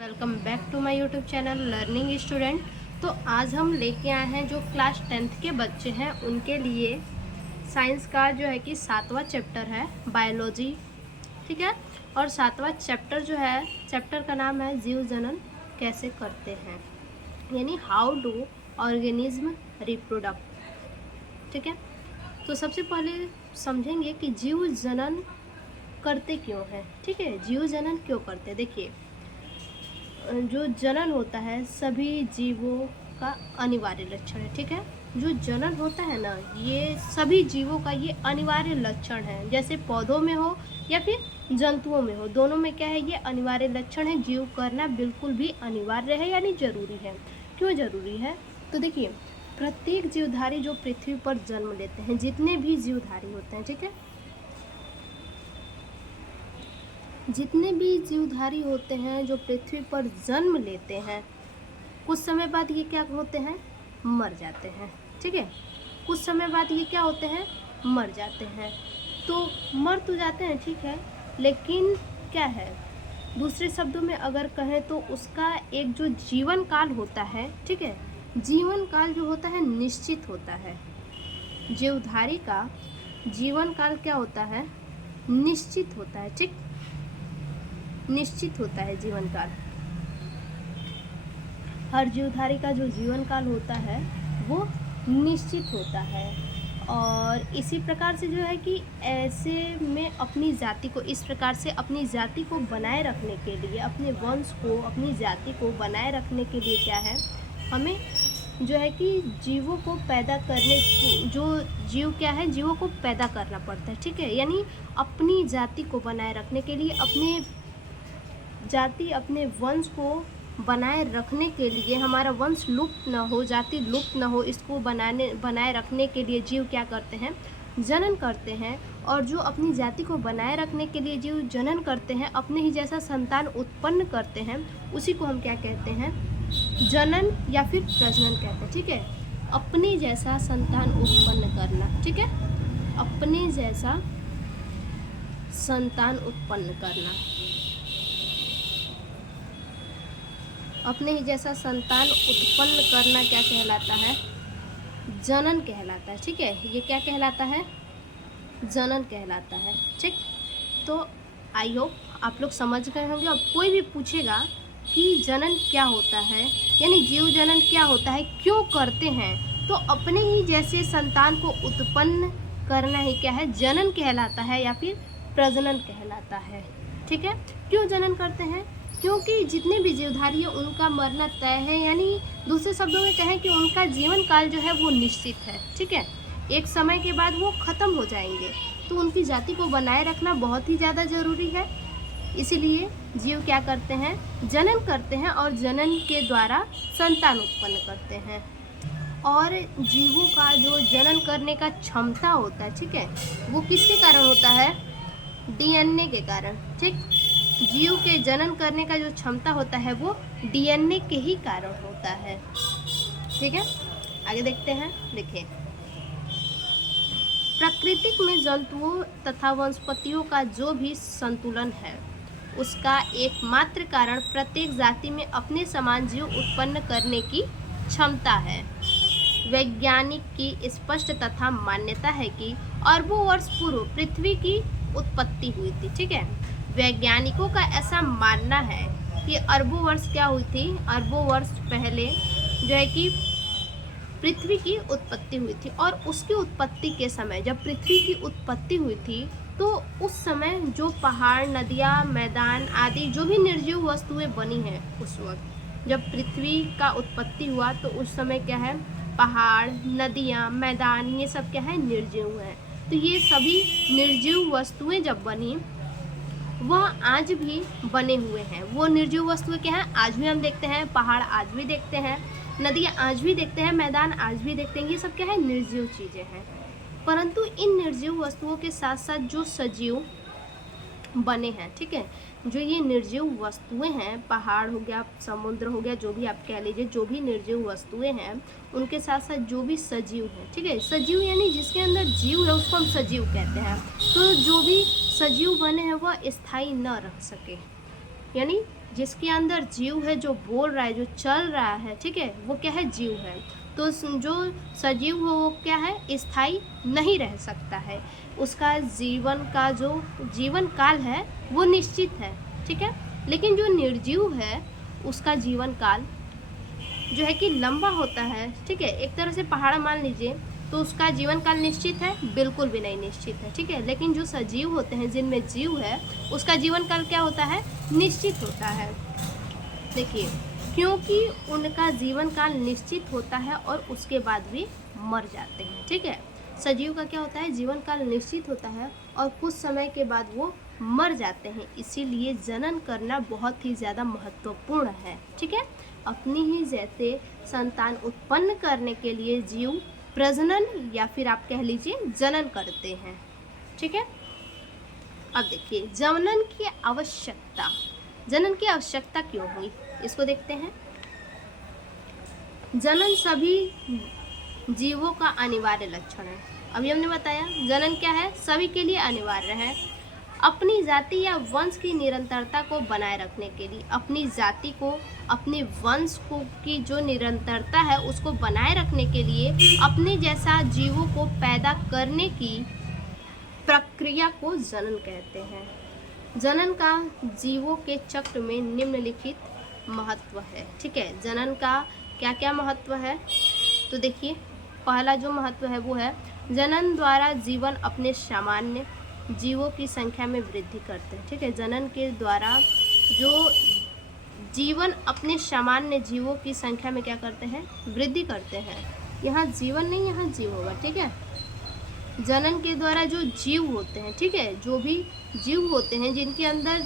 Welcome back to my YouTube channel learning student. तो आज हम लेके आए हैं जो क्लास 10th के बच्चे हैं उनके लिए साइंस का जो है कि 7वां चैप्टर है बायोलॉजी। ठीक है। और 7वां चैप्टर जो है चैप्टर का नाम है जीव जनन कैसे करते हैं, यानी हाउ डू ऑर्गेनिज्म रिप्रोडक्ट। ठीक है। तो सबसे पहले समझेंगे कि जीव जनन करते क्यों हैं। ठीक है, जीव जनन क्यों करते हैं। देखिए, जो जनन होता है सभी जीवों का अनिवार्य लक्षण है। ठीक है, जो जनन होता है ना, ये सभी जीवों का ये अनिवार्य लक्षण है। जैसे पौधों में हो या फिर जंतुओं में हो, दोनों में क्या है, ये अनिवार्य लक्षण है। जीव करना बिल्कुल भी अनिवार्य है, यानी जरूरी है। क्यों जरूरी है, तो देखिए, प्रत्येक जीवधारी जो पृथ्वी पर जन्म लेते हैं, जितने भी जीवधारी होते हैं, ठीक है, जितने भी जीवधारी होते हैं जो पृथ्वी पर जन्म लेते हैं, कुछ समय बाद ये क्या होते हैं, मर जाते हैं। ठीक है, कुछ समय बाद ये क्या होते हैं, मर जाते हैं। तो मर तो जाते हैं, ठीक है, लेकिन क्या है, दूसरे शब्दों में अगर कहें तो उसका एक जो जीवन काल होता है, ठीक है, जीवन काल जो होता है निश्चित होता है। जीवधारी का जीवन काल क्या होता है, निश्चित होता है। ठीक, निश्चित होता है जीवन काल। हर जीवधारी का जो जीवन काल होता है वो निश्चित होता है। और इसी प्रकार से जो है कि ऐसे में अपनी जाति को, इस प्रकार से अपनी जाति को बनाए रखने के लिए, अपने वंश को, अपनी जाति को बनाए रखने के लिए क्या है, हमें जो है कि जीवों को पैदा करने, जो जीव क्या है, जीवों को पैदा करना पड़ता है। ठीक है, यानी अपनी जाति को बनाए रखने के लिए, अपने जाति, अपने वंश को बनाए रखने के लिए, हमारा वंश लुप्त न हो, जाति लुप्त न हो, इसको बनाए रखने के लिए जीव क्या करते हैं, जनन करते हैं। और जो अपनी जाति को बनाए रखने के लिए जीव जनन करते हैं, अपने ही जैसा संतान उत्पन्न करते हैं, उसी को हम क्या कहते हैं, जनन या फिर प्रजनन कहते हैं। ठीक है, अपने जैसा संतान उत्पन्न करना। ठीक है, अपने जैसा संतान उत्पन्न करना, अपने ही जैसा संतान उत्पन्न करना क्या कहलाता है, जनन कहलाता है। ठीक है, ये क्या कहलाता है, जनन कहलाता है। ठीक, तो आई होप आप लोग समझ गए होंगे। अब कोई भी पूछेगा कि जनन क्या होता है, यानी जीव जनन क्या होता है, क्यों करते हैं, तो अपने ही जैसे संतान को उत्पन्न करना ही क्या है, जनन कहलाता है या फिर प्रजनन कहलाता है। ठीक है, क्यों जनन करते हैं, क्योंकि जितने भी जीवधारी है उनका मरना तय है, यानी दूसरे शब्दों में कहें कि उनका जीवन काल जो है वो निश्चित है। ठीक है, एक समय के बाद वो ख़त्म हो जाएंगे, तो उनकी जाति को बनाए रखना बहुत ही ज़्यादा ज़रूरी है। इसीलिए जीव क्या करते हैं, जनन करते हैं और जनन के द्वारा संतान उत्पन्न करते हैं। और जीवों का जो जनन करने का क्षमता होता है, ठीक है, वो किसके कारण होता है, डीएनए के कारण। ठीक, जीव के जनन करने का जो क्षमता होता है वो डीएनए के ही कारण होता है। ठीक है, आगे देखते हैं। देखिए, प्राकृतिक में जंतुओं तथा वनस्पतियों का जो भी संतुलन है, उसका एकमात्र कारण प्रत्येक जाति में अपने समान जीव उत्पन्न करने की क्षमता है। वैज्ञानिक की स्पष्ट तथा मान्यता है कि अरबों वर्ष पूर्व पृथ्वी की उत्पत्ति हुई थी। ठीक है, वैज्ञानिकों का ऐसा मानना है कि अरबों वर्ष क्या हुई थी, अरबों वर्ष पहले जो है कि पृथ्वी की उत्पत्ति हुई थी। और उसकी उत्पत्ति के समय, जब पृथ्वी की उत्पत्ति हुई थी, तो उस समय जो पहाड़, नदियाँ, मैदान आदि जो भी निर्जीव वस्तुएं बनी हैं, उस वक्त जब पृथ्वी का उत्पत्ति हुआ तो उस समय क्या है, पहाड़, नदियाँ, मैदान, ये सब क्या है, निर्जीव हैं। तो ये सभी निर्जीव वस्तुएं जब बनी, वह आज भी बने हुए हैं। वो निर्जीव वस्तुएं क्या हैं, आज भी हम देखते हैं, पहाड़ आज भी देखते हैं, नदियाँ आज भी देखते हैं, मैदान आज भी देखते हैं, ये सब क्या है, निर्जीव चीज़ें हैं। परंतु इन निर्जीव वस्तुओं के साथ साथ जो सजीव बने हैं, ठीक है, जो ये निर्जीव वस्तुएं हैं, पहाड़ हो गया, समुद्र हो गया, जो भी आप कह लीजिए, जो भी निर्जीव वस्तुएं हैं, उनके साथ साथ जो भी सजीव हैं, ठीक है, सजीव यानी जिसके अंदर जीव है उसको हम सजीव कहते हैं। तो जो भी सजीव बने हैं वह स्थायी न रह सके, यानी जिसके अंदर जीव है, जो बोल रहा है, जो चल रहा है, ठीक है, वो क्या है, जीव है। तो जो सजीव हो वो क्या है, स्थायी नहीं रह सकता है, उसका जीवन का जो जीवन काल है वो निश्चित है, ठीक है। लेकिन जो निर्जीव है उसका जीवन काल जो है कि लंबा होता है, ठीक है। एक तरह से पहाड़ मान लीजिए, तो उसका जीवन काल निश्चित है, बिल्कुल भी नहीं निश्चित है, ठीक है। लेकिन जो सजीव होते हैं, जिनमें जीव है, उसका जीवन काल क्या होता है, निश्चित होता है। देखिए, क्योंकि उनका जीवन काल निश्चित होता है और उसके बाद वे मर जाते हैं, ठीक है। सजीव का क्या होता है, जीवन काल निश्चित होता है और कुछ समय के बाद वो मर जाते हैं, इसीलिए जनन करना बहुत ही ज़्यादा महत्वपूर्ण है, ठीक है। अपनी ही जैसे संतान उत्पन्न करने के लिए जीव प्रजनन या फिर आप कह लीजिए जनन करते हैं, ठीक है। अब देखिए, जनन की आवश्यकता क्यों हुई, इसको देखते हैं। जनन सभी जीवों का अनिवार्य लक्षण है। अभी हमने बताया जनन क्या है, सभी के लिए अनिवार्य है। अपनी जाति या वंश की निरंतरता को बनाए रखने के लिए, अपनी जाति को, अपने वंश को की जो निरंतरता है उसको बनाए रखने के लिए अपने जैसा जीवों को पैदा करने की प्रक्रिया को जनन कहते हैं। जनन का जीवों के चक्र में निम्नलिखित महत्व है, ठीक है। जनन का क्या क्या महत्व है, तो देखिए, पहला जो महत्व है वो है जनन द्वारा जीवन अपने सामान्य जीवों की संख्या में वृद्धि करते हैं, ठीक है। जनन के द्वारा जो जीवन अपने सामान्य जीवों की संख्या में क्या करते हैं, वृद्धि करते हैं। यहाँ जीवन नहीं, यहाँ जीव होगा, ठीक है। जनन के द्वारा जो जीव होते हैं, ठीक है, जो भी जीव होते हैं जिनके अंदर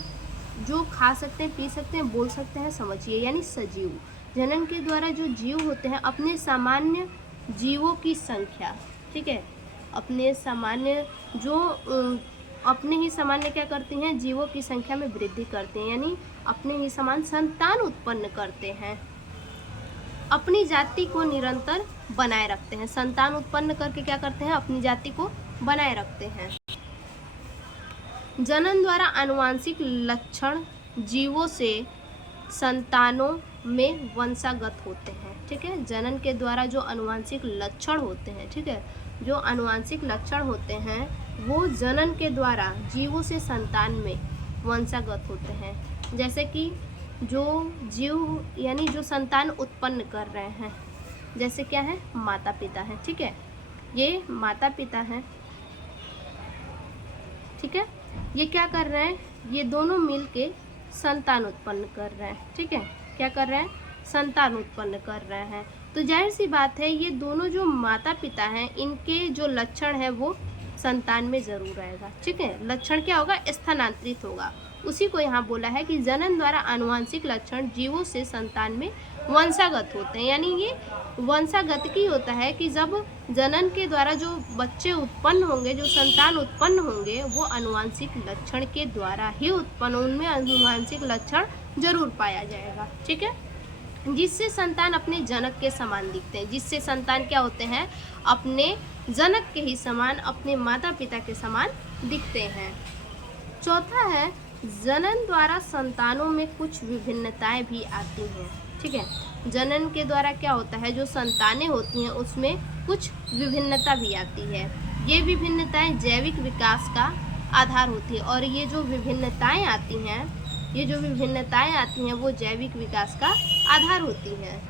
जो खा सकते हैं, पी सकते हैं, बोल सकते हैं, समझिए, यानी सजीव। जनन के द्वारा जो जीव होते हैं अपने सामान्य जीवों की संख्या, ठीक है, अपने सामान्य जो अपने ही सामान्य क्या करती हैं, जीवों की संख्या में वृद्धि करते हैं, यानी अपने ही समान संतान उत्पन्न करते हैं। अपनी जाति को निरंतर बनाए रखते हैं, संतान उत्पन्न करके क्या करते हैं, अपनी जाति को बनाए रखते हैं। जनन द्वारा आनुवांशिक लक्षण जीवों से संतानों में वंशागत होते हैं, ठीक है। जनन के द्वारा जो आनुवांशिक लक्षण होते हैं, ठीक है, जो आनुवांशिक लक्षण होते हैं वो जनन के द्वारा जीवों से संतान में वंशागत होते हैं। जैसे कि जो जीव यानी जो संतान उत्पन्न कर रहे हैं, जैसे क्या है, माता पिता है, ठीक है, ये माता पिता हैं, ठीक है। ये क्या कर रहे हैं, ये दोनों मिल के संतान उत्पन्न कर रहे हैं, ठीक है। क्या कर रहे हैं, संतान उत्पन्न कर रहे हैं। तो जाहिर सी बात है ये दोनों जो माता पिता हैं इनके जो लक्षण है वो संतान में जरूर आएगा, ठीक है। लक्षण क्या होगा, स्थानांतरित होगा। उसी को यहाँ बोला है कि जनन द्वारा आनुवांशिक लक्षण जीवों से संतान में वंशागत होते हैं, यानी ये वंशागत की होता है कि जब जनन के द्वारा जो बच्चे उत्पन्न होंगे, जो संतान उत्पन्न होंगे, वो आनुवांशिक लक्षण के द्वारा ही उत्पन्न, उनमें आनुवांशिक लक्षण जरूर पाया जाएगा, ठीक है, जिससे संतान अपने जनक के समान दिखते हैं, जिससे संतान क्या होते हैं, अपने जनक के ही समान, अपने माता पिता के समान दिखते हैं। चौथा है, जनन द्वारा संतानों में कुछ विभिन्नताएं भी आती हैं, ठीक है। जनन के द्वारा क्या होता है, जो संतानें होती हैं उसमें कुछ विभिन्नता भी आती है। ये विभिन्नताएं जैविक विकास का आधार होती है, और ये जो विभिन्नताएं आती हैं वो जैविक विकास का आधार होती हैं।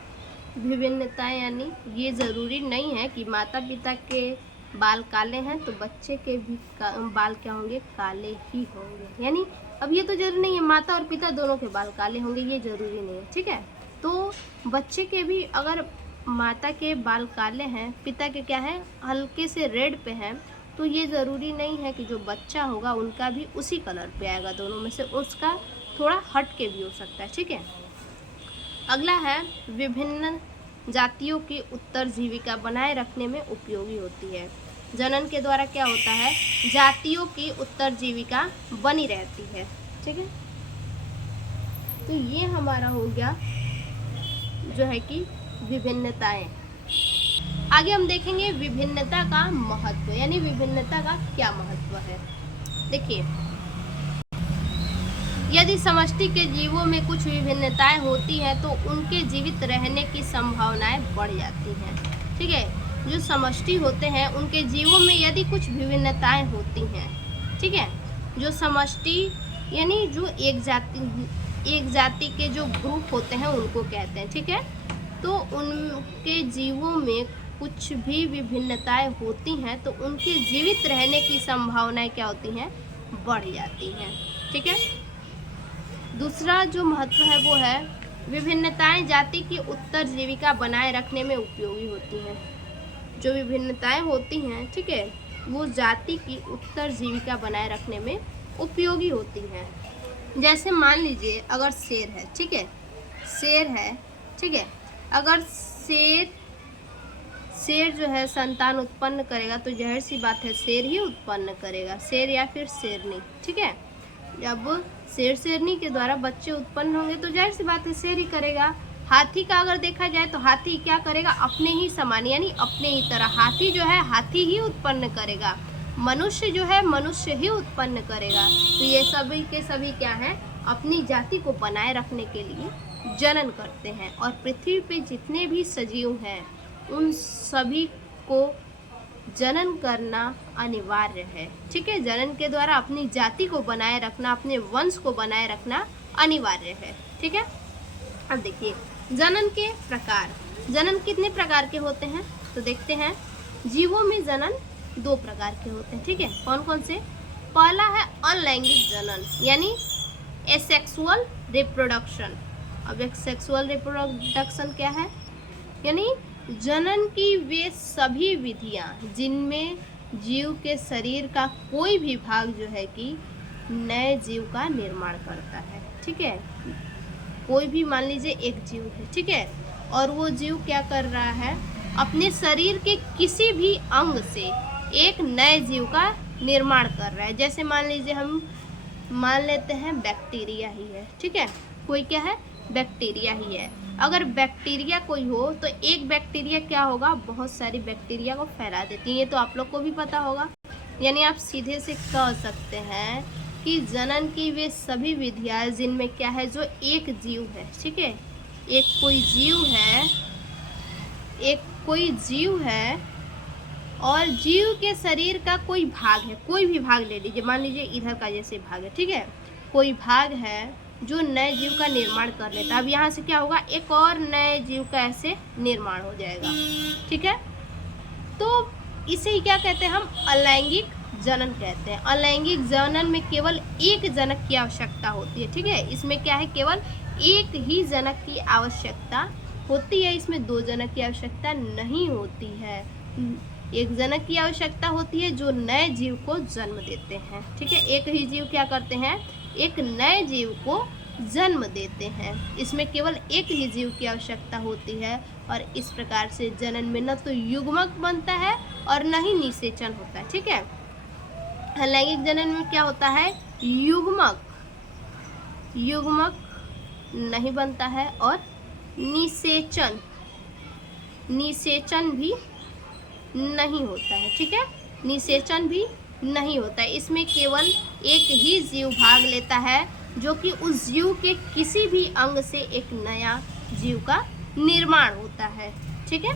विभिन्नताएं यानी ये ज़रूरी नहीं है कि माता पिता के बाल काले हैं तो बच्चे के भी बाल क्या होंगे, काले ही होंगे। यानी अब ये तो जरूरी नहीं है माता और पिता दोनों के बाल काले होंगे, ये ज़रूरी नहीं है, ठीक है। तो बच्चे के भी अगर माता के बाल काले हैं, पिता के क्या है, हल्के से रेड पे हैं, तो ये ज़रूरी नहीं है कि जो बच्चा होगा उनका भी उसी कलर पे आएगा, दोनों में से उसका थोड़ा हट के भी हो सकता है, ठीक है। अगला है, विभिन्न जातियों की उत्तरजीविका बनाए रखने में उपयोगी होती है। जनन के द्वारा क्या होता है, जातियों की उत्तरजीविका बनी रहती है, ठीक है। तो ये हमारा हो गया जो है कि विभिन्नताएं। आगे हम देखेंगे विभिन्नता का महत्व, यानी विभिन्नता का क्या महत्व है। देखिए, यदि समष्टि के जीवों में कुछ विभिन्नताएं होती हैं तो उनके जीवित रहने की संभावनाएं बढ़ जाती हैं। ठीक है, जो समष्टि होते हैं उनके जीवों में यदि कुछ विभिन्नताएं होती हैं, ठीक है, जो समष्टि यानी जो एक जाति के जो ग्रुप होते हैं उनको कहते हैं। ठीक है, तो उनके जीवों में कुछ भी विभिन्नताएं होती हैं तो उनके जीवित रहने की संभावनाएं क्या होती हैं, बढ़ जाती हैं। ठीक है, दूसरा जो महत्व है वो है विभिन्नताएं जाति की उत्तरजीविका बनाए रखने में उपयोगी होती हैं। जो विभिन्नताएं होती हैं, ठीक है, वो जाति की उत्तरजीविका बनाए रखने में उपयोगी होती हैं। जैसे मान लीजिए अगर शेर है, ठीक है, शेर है, ठीक है, अगर शेर जो है संतान उत्पन्न करेगा तो जाहिर सी बात है शेर ही उत्पन्न करेगा, शेर या फिर शेरनी। ठीक है, जब शेर शेरनी के द्वारा बच्चे उत्पन्न होंगे तो जाहिर सी बात है शेर ही करेगा। हाथी का अगर देखा जाए तो हाथी क्या करेगा, अपने ही समान यानी अपने ही तरह हाथी जो है हाथी ही उत्पन्न करेगा। मनुष्य जो है मनुष्य ही उत्पन्न करेगा। तो ये सभी के सभी क्या है, अपनी जाति को बनाए रखने के लिए जनन करते हैं। और पृथ्वी पे जितने भी सजीव हैं उन सभी को जनन करना अनिवार्य है। ठीक है, जनन के द्वारा अपनी जाति को बनाए रखना, अपने वंश को बनाए रखना अनिवार्य है। ठीक है, अब देखिए जनन के प्रकार। जनन कितने प्रकार के होते हैं तो देखते हैं। जीवों में जनन 2 प्रकार के होते हैं। ठीक है, कौन कौन से? पहला है अनलैंगिक जनन यानी एसेक्सुअल रिप्रोडक्शन। अब सेक्सुअल रिप्रोडक्शन क्या है, यानी जनन की वे सभी विधियां जिनमें जीव के शरीर का कोई भी भाग जो है कि नए जीव का निर्माण करता है। ठीक है, कोई भी मान लीजिए एक जीव है, ठीक है, और वो जीव क्या कर रहा है, अपने शरीर के किसी भी अंग से एक नए जीव का निर्माण कर रहा है। जैसे मान लीजिए हम मान लेते हैं बैक्टीरिया ही है। ठीक है, कोई क्या है, बैक्टीरिया ही है। अगर बैक्टीरिया कोई हो तो एक बैक्टीरिया क्या होगा, बहुत सारी बैक्टीरिया को फैला देती है। ये तो आप लोग को भी पता होगा। यानी आप सीधे से कह सकते हैं कि जनन की वे सभी विधियां जिनमें क्या है, जो एक जीव है, ठीक है, एक कोई जीव है और जीव के शरीर का कोई भाग है, कोई भी भाग ले लीजिए, मान लीजिए इधर का जैसे भाग है, ठीक है, कोई भाग है जो नए जीव का निर्माण कर लेता है। अब यहाँ से क्या होगा, एक और नए जीव का ऐसे निर्माण हो जाएगा। ठीक है, तो इसे ही क्या कहते हैं हम, अलैंगिक जनन कहते हैं। अलैंगिक जनन में केवल एक जनक की आवश्यकता होती है। ठीक है, इसमें क्या है, केवल एक ही जनक की आवश्यकता होती है, इसमें 2 जनक की आवश्यकता नहीं होती है। एक जनक की आवश्यकता होती है जो नए जीव को जन्म देते हैं। ठीक है, एक ही जीव क्या करते हैं, एक नए जीव को जन्म देते हैं। इसमें केवल एक ही जीव की आवश्यकता होती है और इस प्रकार से जनन में न तो युग्मक बनता है और न ही निषेचन होता है। ठीक है, अलैंगिक जनन में क्या होता है, युग्मक नहीं बनता है और निषेचन भी नहीं होता है। ठीक है, निषेचन भी नहीं होता है। इसमें केवल एक ही जीव भाग लेता है जो कि उस जीव के किसी भी अंग से एक नया जीव का निर्माण होता है। ठीक है,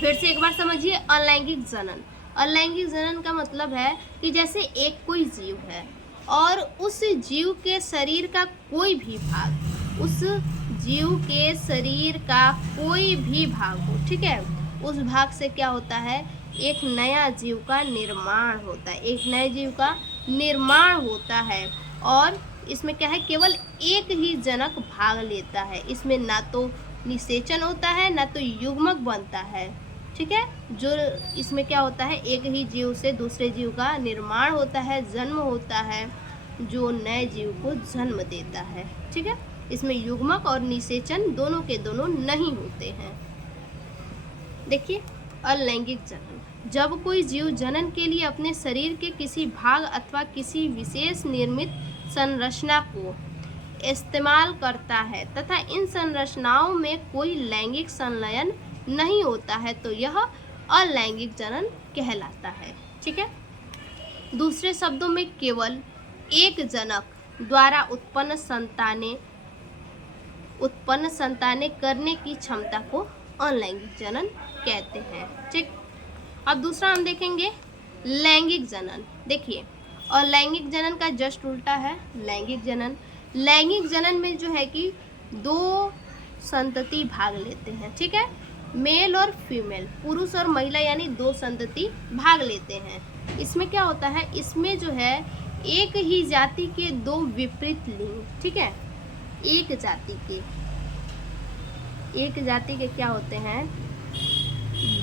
फिर से एक बार समझिए, अलैंगिक जनन। अलैंगिक जनन का मतलब है कि जैसे एक कोई जीव है और उस जीव के शरीर का कोई भी भाग, उस जीव के शरीर का कोई भी भाग हो, ठीक है, उस भाग से क्या होता है, एक नया जीव का निर्माण होता है, एक नए जीव का निर्माण होता है। और इसमें क्या है, केवल एक ही जनक भाग लेता है। इसमें ना तो निषेचन होता है ना तो युग्मक बनता है। ठीक है, जो इसमें क्या होता है, एक ही जीव से दूसरे जीव का निर्माण होता है, जन्म होता है, जो नए जीव को जन्म देता है। ठीक है, इसमें युग्मक और निषेचन दोनों के दोनों नहीं होते हैं। देखिए, अलैंगिक जनन, जब कोई जीव जनन के लिए अपने शरीर के किसी भाग अथवा किसी विशेष निर्मित संरचना को इस्तेमाल करता है तथा इन संरचनाओं में कोई लैंगिक संलयन नहीं होता है तो यह अलैंगिक जनन कहलाता है। ठीक है, दूसरे शब्दों में केवल एक जनक द्वारा उत्पन्न संतानें करने की क्षमता को अनलैंगिक जनन कहते हैं। ठीक, अब दूसरा हम देखेंगे लैंगिक जनन। देखिए, और लैंगिक जनन का जस्ट उल्टा है लैंगिक जनन। लैंगिक जनन में जो है कि दो संतति भाग लेते हैं। ठीक है, मेल और फीमेल, पुरुष और महिला यानी दो संतति भाग लेते हैं। इसमें क्या होता है, इसमें जो है एक ही जाति के दो विपरीत लिंग, ठीक है, एक जाति के क्या होते हैं,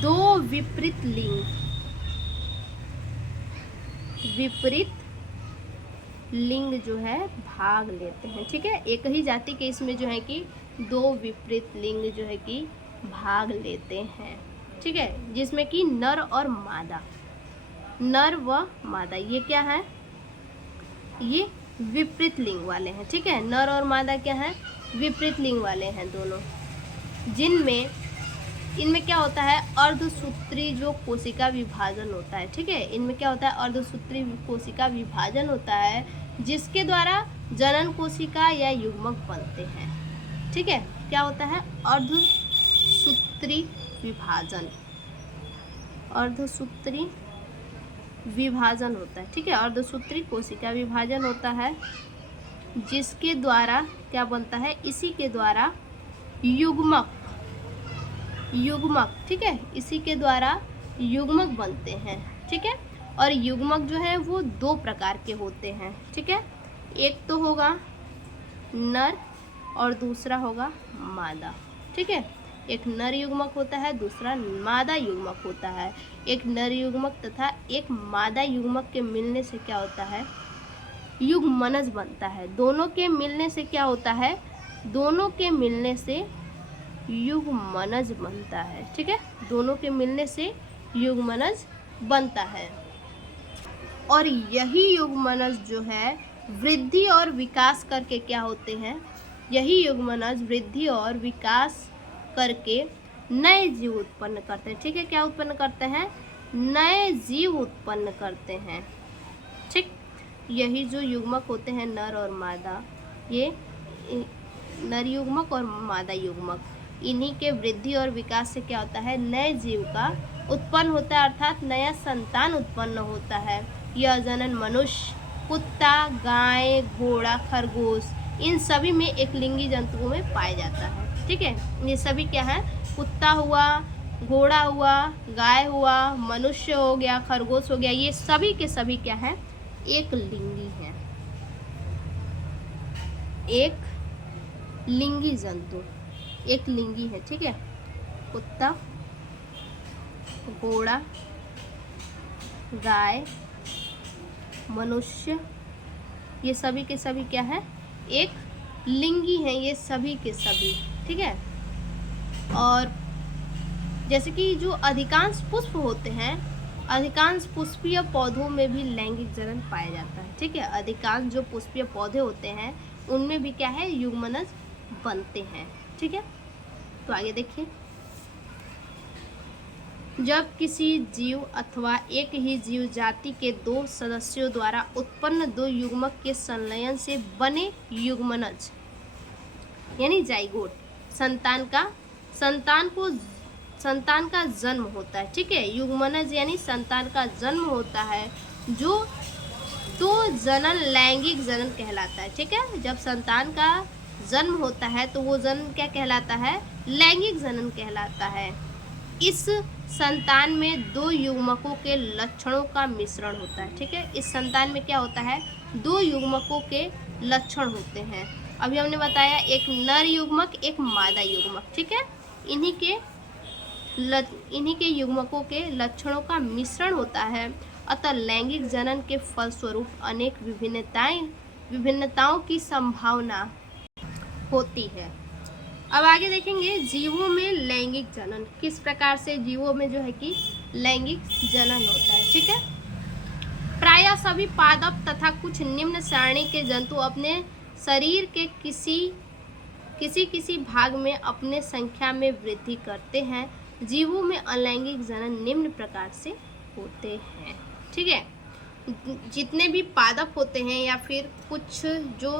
दो विपरीत लिंग जो है भाग लेते हैं। ठीक है, एक ही जाति के इसमें जो है कि दो विपरीत लिंग जो है कि भाग लेते हैं। ठीक है, जिसमें कि नर और मादा, नर व मादा, ये क्या है, ये विपरीत लिंग वाले हैं। ठीक है, नर और मादा क्या है, विपरीत लिंग वाले हैं दोनों, जिनमें इनमें क्या होता है, अर्धसूत्री जो कोशिका विभाजन होता है। ठीक है, इनमें क्या होता है, अर्धसूत्री कोशिका विभाजन होता है, जिसके द्वारा जनन कोशिका या युग्मक बनते हैं। ठीक है, क्या होता है, अर्धसूत्री विभाजन होता है। ठीक है, अर्धसूत्री कोशिका विभाजन होता है, जिसके द्वारा क्या बनता है, इसी के द्वारा युग्मक, ठीक है, इसी के द्वारा युग्मक बनते हैं। ठीक है, और युग्मक जो है वो दो प्रकार के होते हैं। ठीक है, एक तो होगा नर और दूसरा होगा मादा। ठीक है, एक नर युग्मक होता है, दूसरा मादा युग्मक होता है। एक नर युग्मक तथा एक मादा युग्मक के मिलने से क्या होता है, युग्मनज बनता है। दोनों के मिलने से क्या होता है, दोनों के मिलने से युग्मनज बनता है। ठीक है, दोनों के मिलने से युग्मनज बनता है, और यही युग्मनज जो है वृद्धि और विकास करके क्या होते हैं, यही युग्मनज वृद्धि और विकास करके नए जीव उत्पन्न करते हैं। ठीक है, क्या उत्पन्न करते हैं, नए जीव उत्पन्न करते हैं। ठीक, यही जो युग्मक होते हैं नर और मादा, ये नर युग्मक और मादा युग्मक, इन्हीं के वृद्धि और विकास से क्या होता है, नए जीव का उत्पन्न होता है, अर्थात नया संतान उत्पन्न होता है। यह जनन मनुष्य, कुत्ता, गाय, घोड़ा, खरगोश, इन सभी में एक लिंगी जंतुओं में पाया जाता है। ठीक है, ये सभी क्या है, कुत्ता हुआ, घोड़ा हुआ, गाय हुआ, मनुष्य हो गया, खरगोश हो गया, ये सभी के सभी क्या है, एक लिंगी है, एक लिंगी जंतु, एक लिंगी है। ठीक है, कुत्ता, घोड़ा, गाय, मनुष्य, ये सभी के सभी क्या है, एक लिंगी हैं, ये सभी के सभी। ठीक है, और जैसे कि जो अधिकांश पुष्प होते हैं, अधिकांश पुष्पीय पौधों में भी लैंगिक जनन पाया जाता है। ठीक है, अधिकांश जो पुष्पीय पौधे होते हैं उनमें भी क्या है, युग्मनज बनते हैं। ठीक है, तो आगे देखिए, जब किसी जीव अथवा एक ही जीव जाति के दो सदस्यों द्वारा उत्पन्न दो युग्मक के संलयन से बने युग्मनज यानी जाइगोट संतान का जन्म होता है। ठीक है, युग्मनज यानी संतान का जन्म होता है, जो तो जनन लैंगिक जनन कहलाता है। ठीक है, जब संतान का जन्म होता है तो वो जन्म क्या कहलाता है, लैंगिक जनन कहलाता है। इस संतान में दो युग्मकों के लक्षणों का मिश्रण होता है। ठीक है, इस संतान में क्या होता है, दो युग्मकों के लक्षण होते हैं। अभी हमने बताया एक नर युग्मक, एक मादा युग्मक। ठीक है, इन्हीं के युग्मकों के लक्षणों का मिश्रण होता है, अतः लैंगिक जनन के फलस्वरूप अनेक विभिन्नताओं की संभावना होती है। अब आगे देखेंगे जीवों में लैंगिक जनन, किस प्रकार से जीवों में जो है कि लैंगिक जनन होता है। ठीक है, प्रायः सभी पादप तथा कुछ निम्न श्रेणी के जंतु अपने शरीर के किसी भाग में अपने संख्या में वृद्धि करते हैं। जीवों में अलैंगिक जनन निम्न प्रकार से होते हैं। ठीक है, जितने भी पादप होते हैं या फिर कुछ जो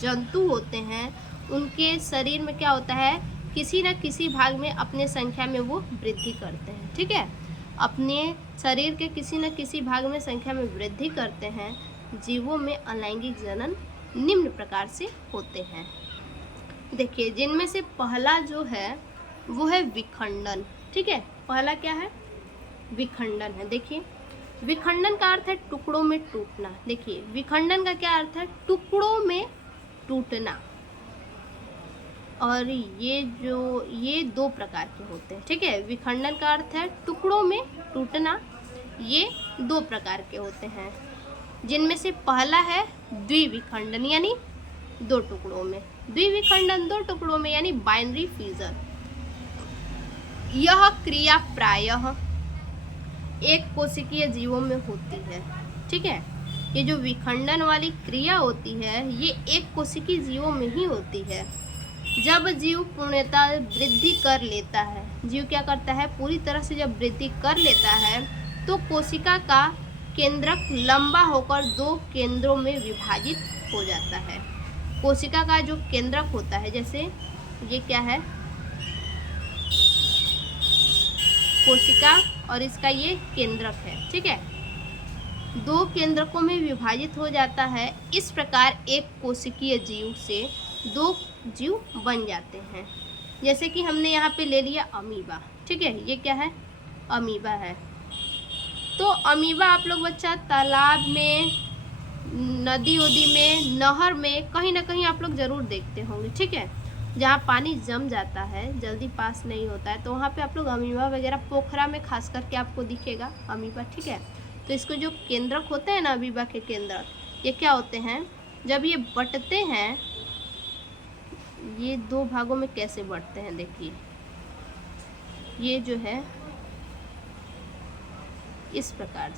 जंतु होते हैं, उनके शरीर में क्या होता है, किसी न किसी भाग में अपने संख्या में वो वृद्धि करते हैं। ठीक है, अपने शरीर के किसी न किसी भाग में संख्या में वृद्धि करते हैं। जीवों में अलैंगिक जनन निम्न प्रकार से होते हैं। देखिए, जिनमें से पहला जो है वो है विखंडन। ठीक है, पहला क्या है, विखंडन है। देखिए, विखंडन का अर्थ है टुकड़ों में टूटना। देखिए, विखंडन का क्या अर्थ है, टुकड़ों में टूटना। और ये दो प्रकार के होते हैं। ठीक है, विखंडन का अर्थ है टुकड़ों में टूटना, ये दो प्रकार के होते हैं। जिनमें से पहला है द्विविखंडन, यानी दो टुकड़ों में। द्विविखंडन दो टुकड़ों में यानी बाइनरी फ्यूजन। यह क्रिया प्रायः एक कोशिकीय जीवों में होती है। ठीक है, ये जो विखंडन वाली क्रिया होती है ये एक कोशिकीय जीवों में ही होती है। जब जीव पूर्णतः वृद्धि कर लेता है, जीव क्या करता है, पूरी तरह से जब वृद्धि कर लेता है तो कोशिका का केंद्रक लंबा होकर दो केंद्रों में विभाजित हो जाता है। कोशिका का जो केंद्रक होता है, जैसे ये क्या है, कोशिका, और इसका ये केंद्रक है। ठीक है, दो केंद्रकों में विभाजित हो जाता है। इस प्रकार एक कोशिकीय जीव से दो जीव बन जाते हैं। जैसे कि हमने यहाँ पे ले लिया अमीबा। ठीक है, ये क्या है, अमीबा है। तो अमीबा आप लोग बच्चा तालाब में, नदी उदी में, नहर में कहीं ना कहीं आप लोग ज़रूर देखते होंगे। ठीक है, जहाँ पानी जम जाता है, जल्दी पास नहीं होता है, तो वहाँ पे आप लोग अमीबा वगैरह, पोखरा में खास करके आपको दिखेगा अमीबा। ठीक है, तो इसको जो केंद्रक होते हैं ना, अमीबा के केंद्रक, ये क्या होते हैं, जब ये बंटते हैं, ये दो भागों में कैसे बंटते हैं, देखिए ये जो है इस प्रकार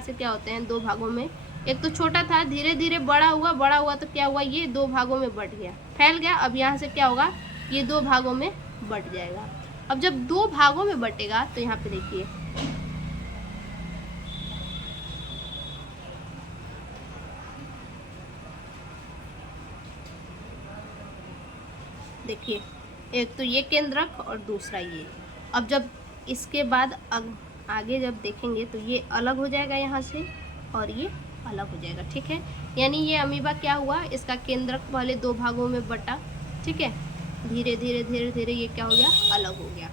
से क्या होते हैं, दो भागों में। एक तो छोटा था, धीरे धीरे बड़ा हुआ तो क्या हुआ, ये दो भागों में बंट गया, फैल गया। अब यहाँ से क्या होगा, ये दो भागों में बंट जाएगा। अब जब दो भागों में बंटेगा तो यहाँ पे देखिए, एक तो ये केंद्रक और दूसरा ये। अब जब इसके बाद आगे जब देखेंगे तो ये अलग हो जाएगा यहाँ से, और ये अलग हो जाएगा। ठीक है, यानी ये अमीबा क्या हुआ, इसका केंद्रक पहले दो भागों में बटा। ठीक है, धीरे धीरे ये क्या हो गया, अलग हो गया।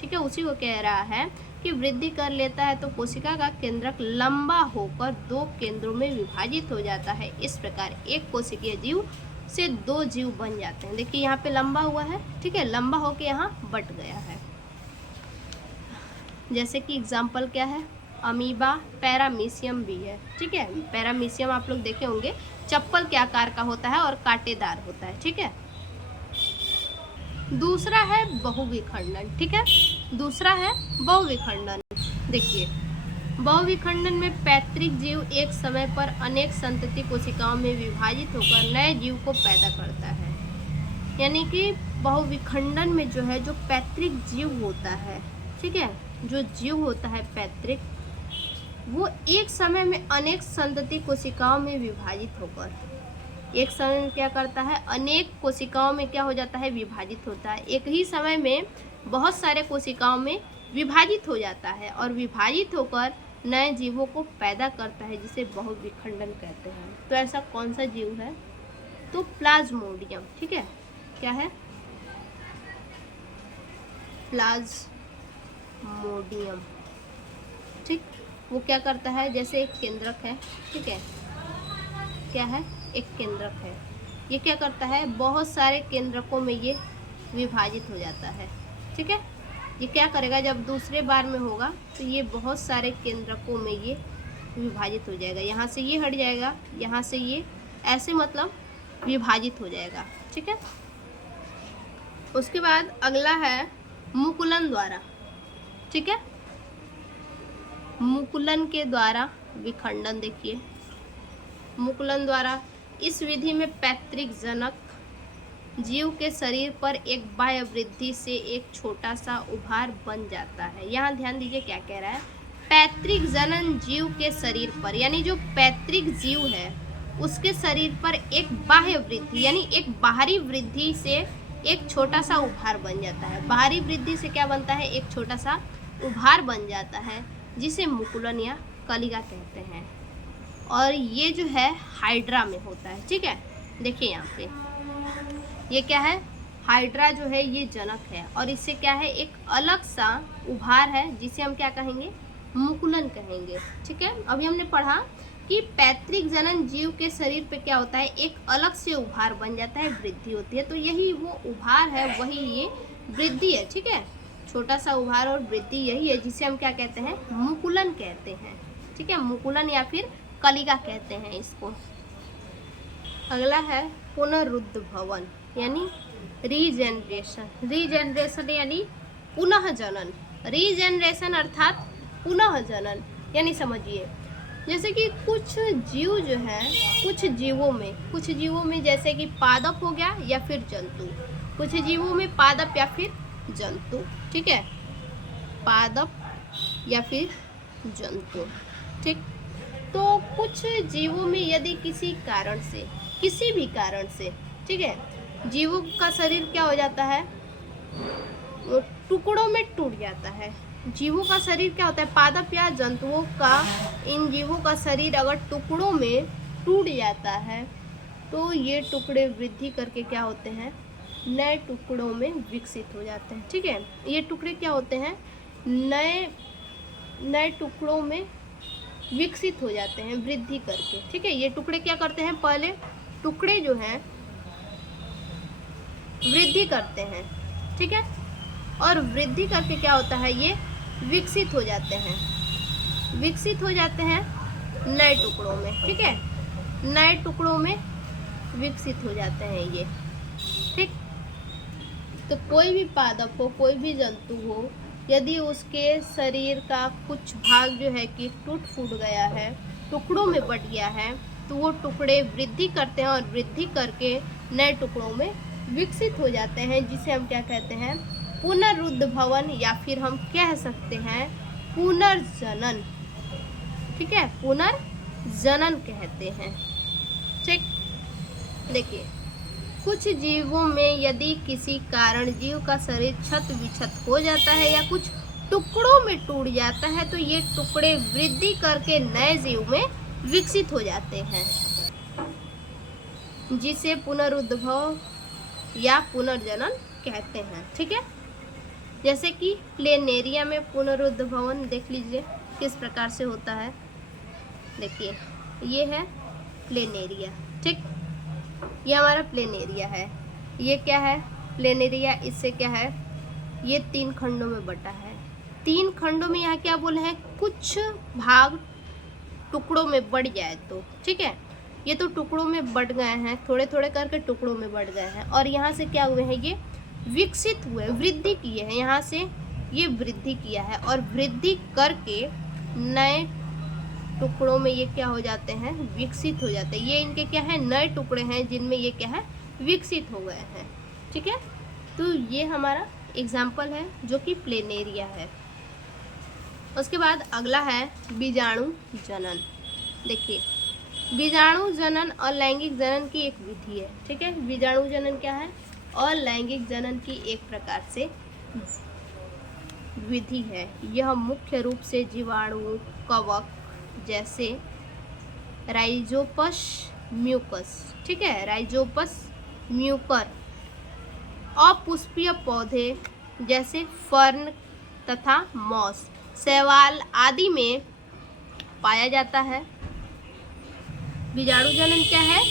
ठीक है, उसी को कह रहा है कि वृद्धि कर लेता है तो कोशिका का केंद्रक लंबा होकर दो केंद्रों में विभाजित हो जाता है। इस प्रकार एक कोशिकीय जीव से दो जीव बन जाते हैं। देखिए यहाँ पे लंबा हुआ है। ठीक है, लंबा होके यहाँ बट गया है। जैसे कि एग्जाम्पल क्या है, अमीबा, पैरामीशियम भी है। ठीक है, पैरामीशियम आप लोग देखे होंगे, चप्पल के आकार का होता है और कांटेदार होता है। ठीक है, दूसरा है बहुविखंडन। ठीक है, दूसरा है बहुविखंडन। देखिए, बहुविखंडन में पैतृक जीव एक समय पर अनेक संतति कोशिकाओं में विभाजित होकर नए जीव को पैदा करता है। यानी कि बहुविखंडन में जो है, जो पैतृक जीव होता है, ठीक है, जो जीव होता है पैतृक, वो एक समय में अनेक संतति कोशिकाओं में विभाजित होकर, एक समय में क्या करता है, अनेक कोशिकाओं में क्या हो जाता है, विभाजित होता है। एक ही समय में बहुत सारे कोशिकाओं में विभाजित हो जाता है और विभाजित होकर नए जीवों को पैदा करता है, जिसे बहुविखंडन कहते हैं। तो ऐसा कौन सा जीव है, तो प्लाज्मोडियम। ठीक है, क्या है, प्लाज्मोडियम। ठीक, वो क्या करता है, जैसे एक केंद्रक है। ठीक है, क्या है, एक केंद्रक है। ये क्या करता है, बहुत सारे केंद्रकों में ये विभाजित हो जाता है। ठीक है, ये क्या करेगा, जब दूसरे बार में होगा तो ये बहुत सारे केंद्रकों में ये विभाजित हो जाएगा। यहाँ से ये हट जाएगा, यहाँ से ये, ऐसे मतलब विभाजित हो जाएगा। ठीक है, उसके बाद अगला है मुकुलन द्वारा। ठीक है, मुकुलन के द्वारा विखंडन। देखिए, मुकुलन द्वारा, इस विधि में पैतृक जनक जीव के शरीर पर एक बाह्य वृद्धि से एक छोटा सा उभार बन जाता है। यहाँ ध्यान दीजिए क्या कह रहा है, पैतृक जनन जीव के शरीर पर, यानी जो पैतृक जीव है उसके शरीर पर एक बाह्य वृद्धि यानी एक बाहरी वृद्धि से एक छोटा सा उभार बन जाता है। बाहरी वृद्धि से क्या बनता है? एक छोटा सा उभार बन जाता है जिसे मुकुलन या कलिका कहते हैं। और ये जो है हाइड्रा में होता है। ठीक है, देखिए यहाँ पे ये क्या है? हाइड्रा जो है ये जनक है और इससे क्या है? एक अलग सा उभार है जिसे हम क्या कहेंगे? मुकुलन कहेंगे। ठीक है, अभी हमने पढ़ा कि पैतृक जनन जीव के शरीर पे क्या होता है? एक अलग से उभार बन जाता है, वृद्धि होती है। तो यही वो उभार है, वही ये वृद्धि है। ठीक है, छोटा सा उभार और वृद्धि यही है जिसे हम क्या कहते हैं? मुकुलन कहते हैं। ठीक है, मुकुलन या फिर कलिका कहते हैं इसको। अगला है पुनरुद्भवन यानी रीजेनरेशन। रीजेनरेशन यानी पुनः जनन। रीजेनरेशन अर्थात पुनः जनन, यानी समझिए जैसे कि कुछ जीव जो है, कुछ जीवों में जैसे कि पादप हो गया या फिर जंतु। कुछ जीवों में पादप या फिर जंतु। ठीक है, पादप या फिर जंतु। ठीक, तो कुछ जीवों में यदि किसी भी कारण से ठीक है, जीवों का शरीर क्या हो जाता है? टुकड़ों में टूट जाता है। जीवों का शरीर क्या होता है? पादप या जंतुओं का, इन जीवों का शरीर अगर टुकड़ों में टूट जाता है तो ये टुकड़े वृद्धि करके क्या होते हैं? नए टुकड़ों में विकसित हो जाते हैं। ठीक है, ये टुकड़े क्या होते हैं? नए टुकड़ों में विकसित हो जाते हैं वृद्धि करके। ठीक है, ये टुकड़े क्या करते हैं? पहले टुकड़े जो हैं वृद्धि करते हैं। ठीक है, और वृद्धि करके क्या होता है? ये विकसित हो जाते हैं नए टुकड़ों में। ठीक है, नए टुकड़ों में विकसित हो जाते हैं ये। ठीक, तो कोई भी पादप हो, कोई भी जंतु हो, यदि उसके शरीर का कुछ भाग जो है कि टूट फूट गया है, टुकड़ों में बट गया है, तो वो टुकड़े वृद्धि करते हैं और वृद्धि करके नए टुकड़ों में विकसित हो जाते हैं जिसे हम क्या कहते हैं? पुनरुद्भवन या फिर हम कह सकते हैं पुनर्जनन। ठीक है, पुनर्जनन कहते हैं। ठीक, देखिए कुछ जीवों में यदि किसी कारण जीव का शरीर क्षत विक्षत हो जाता है या कुछ टुकड़ों में टूट जाता है तो ये टुकड़े वृद्धि करके नए जीव में विकसित हो जाते हैं जिसे पुनरुद्भव या पुनर्जनन कहते हैं। ठीक है, जैसे कि प्लेनेरिया में पुनरुद्भवन देख लीजिए किस प्रकार से होता है। देखिए ये है प्लेनेरिया। ठीक, ये हमारा प्लेनेरिया है। ये क्या है? प्लेनेरिया, इससे क्या है? ये 3 खंडों में बटा है। 3 खंडों में यहाँ क्या बोले हैं? कुछ भाग टुकड़ों में बढ़ जाए तो। ठीक है, ये तो टुकड़ों में बढ़ गए हैं, थोड़े थोड़े करके टुकड़ों में बढ़ गए हैं और यहाँ से क्या हुए हैं? ये विकसित हुए, वृद्धि किए हैं। यहाँ से ये वृद्धि किया है और वृद्धि करके नए टुकड़ों में ये क्या हो जाते हैं? विकसित हो जाते हैं। ये इनके क्या है? नए टुकड़े हैं जिनमें ये क्या है? विकसित हो गए हैं। ठीक है, तो ये हमारा एग्जाम्पल है जो कि प्लेनेरिया है। उसके बाद अगला है बीजाणु जनन। देखिए बीजाणु जनन और लैंगिक जनन की एक विधि है। ठीक है, बीजाणु जनन क्या है? और लैंगिक जनन की एक प्रकार से विधि है। यह मुख्य रूप से जीवाणु, कवक जैसे राइजोपस म्यूकस, ठीक है, राइजोपस म्यूकर, अपुष्पीय पौधे जैसे फर्न तथा मॉस, शैवाल आदि में पाया जाता है। बीजाणु जनन क्या है?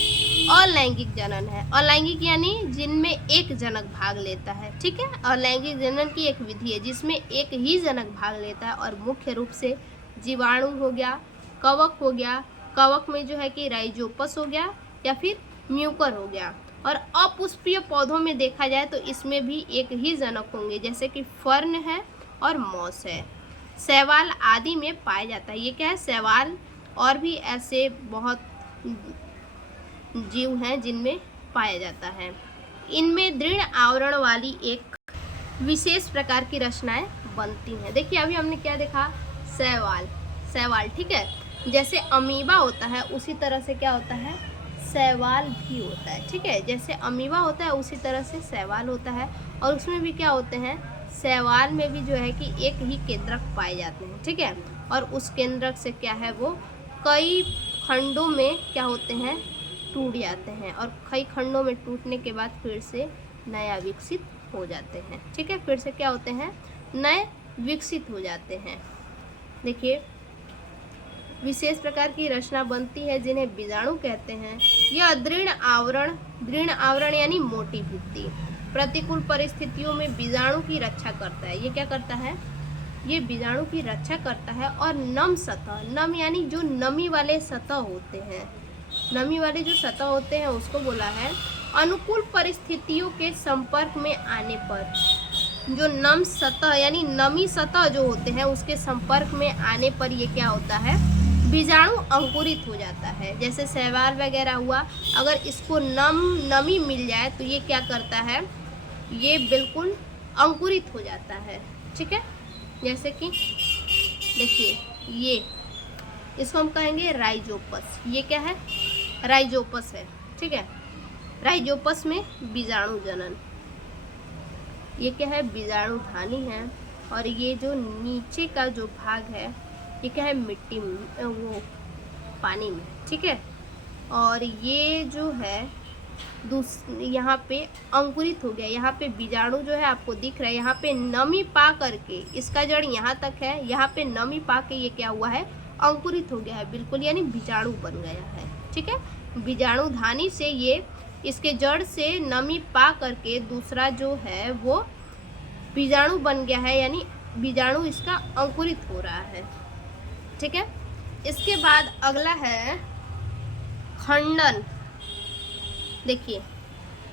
अलैंगिक जनन है। अलैंगिक यानी जिनमें एक जनक भाग लेता है। ठीक है, अलैंगिक जनन की एक विधि है जिसमें एक ही जनक भाग लेता है और मुख्य रूप से जीवाणु हो गया, कवक हो गया, कवक में जो है कि राइजोपस हो गया या फिर म्यूकर हो गया, और अपुष्पीय पौधों में देखा जाए तो इसमें भी एक ही जनक होंगे जैसे कि फर्न है और मॉस है। शैवाल आदि में पाया जाता है। ये क्या है? शैवाल और भी ऐसे बहुत जीव हैं जिनमें पाया जाता है। इनमें दृढ़ आवरण वाली एक विशेष प्रकार की रचनाएं बनती हैं। देखिए अभी हमने क्या देखा? शैवाल, शैवाल, ठीक है। जैसे अमीबा होता है उसी तरह से क्या होता है, शैवाल भी होता है, ठीक है। जैसे अमीबा होता है उसी तरह से शैवाल होता है, और उसमें भी क्या होते हैं, शैवाल में भी जो है कि एक ही केंद्रक पाए जाते हैं, ठीक है। और उस केंद्रक से क्या है, वो कई खंडों में क्या होते हैं, टूट जाते हैं, और कई खंडों में टूटने के बाद फिर से नया विकसित हो जाते हैं, ठीक है। फिर से क्या होते हैं, नए विकसित हो जाते हैं। देखिए, विशेष प्रकार की रचना बनती है जिन्हें बीजाणु कहते हैं। यह दृढ़ आवरण यानी मोटी भित्ति प्रतिकूल परिस्थितियों में बीजाणु की रक्षा करता है। ये क्या करता है, ये बीजाणु की रक्षा करता है। और नम सतह, नम यानी जो नमी वाले सतह होते हैं, नमी वाले जो सतह होते हैं उसको बोला है। अनुकूल परिस्थितियों के संपर्क में आने पर जो नम सतह यानी नमी सतह जो होते हैं उसके संपर्क में आने पर ये क्या होता है, बीजाणु अंकुरित हो जाता है। जैसे शैवाल वगैरह हुआ, अगर इसको नमी मिल जाए तो ये क्या करता है, ये बिल्कुल अंकुरित हो जाता है, ठीक है। जैसे कि देखिए, ये इसको हम कहेंगे राइजोपस। ये क्या है, राइजोपस है, ठीक है। राइजोपस में बीजाणु जनन, ये क्या है, बीजाणु धानी है। और ये जो नीचे का जो भाग है ये क्या है, मिट्टी में, वो पानी में, ठीक है। और ये जो है यहाँ पे अंकुरित हो गया, यहाँ पे बीजाणु जो है आपको दिख रहा है, यहाँ पे नमी पा करके, इसका जड़ यहाँ तक है, यहाँ पे नमी पा के ये क्या हुआ है, अंकुरित हो गया है बिल्कुल, यानी बीजाणु बन गया है, ठीक है। बीजाणु धानी से ये इसके जड़ से नमी पा करके दूसरा जो है वो बीजाणु बन गया है, यानी बीजाणु इसका अंकुरित हो रहा है, ठीक है। इसके बाद अगला है खंडन। देखिए,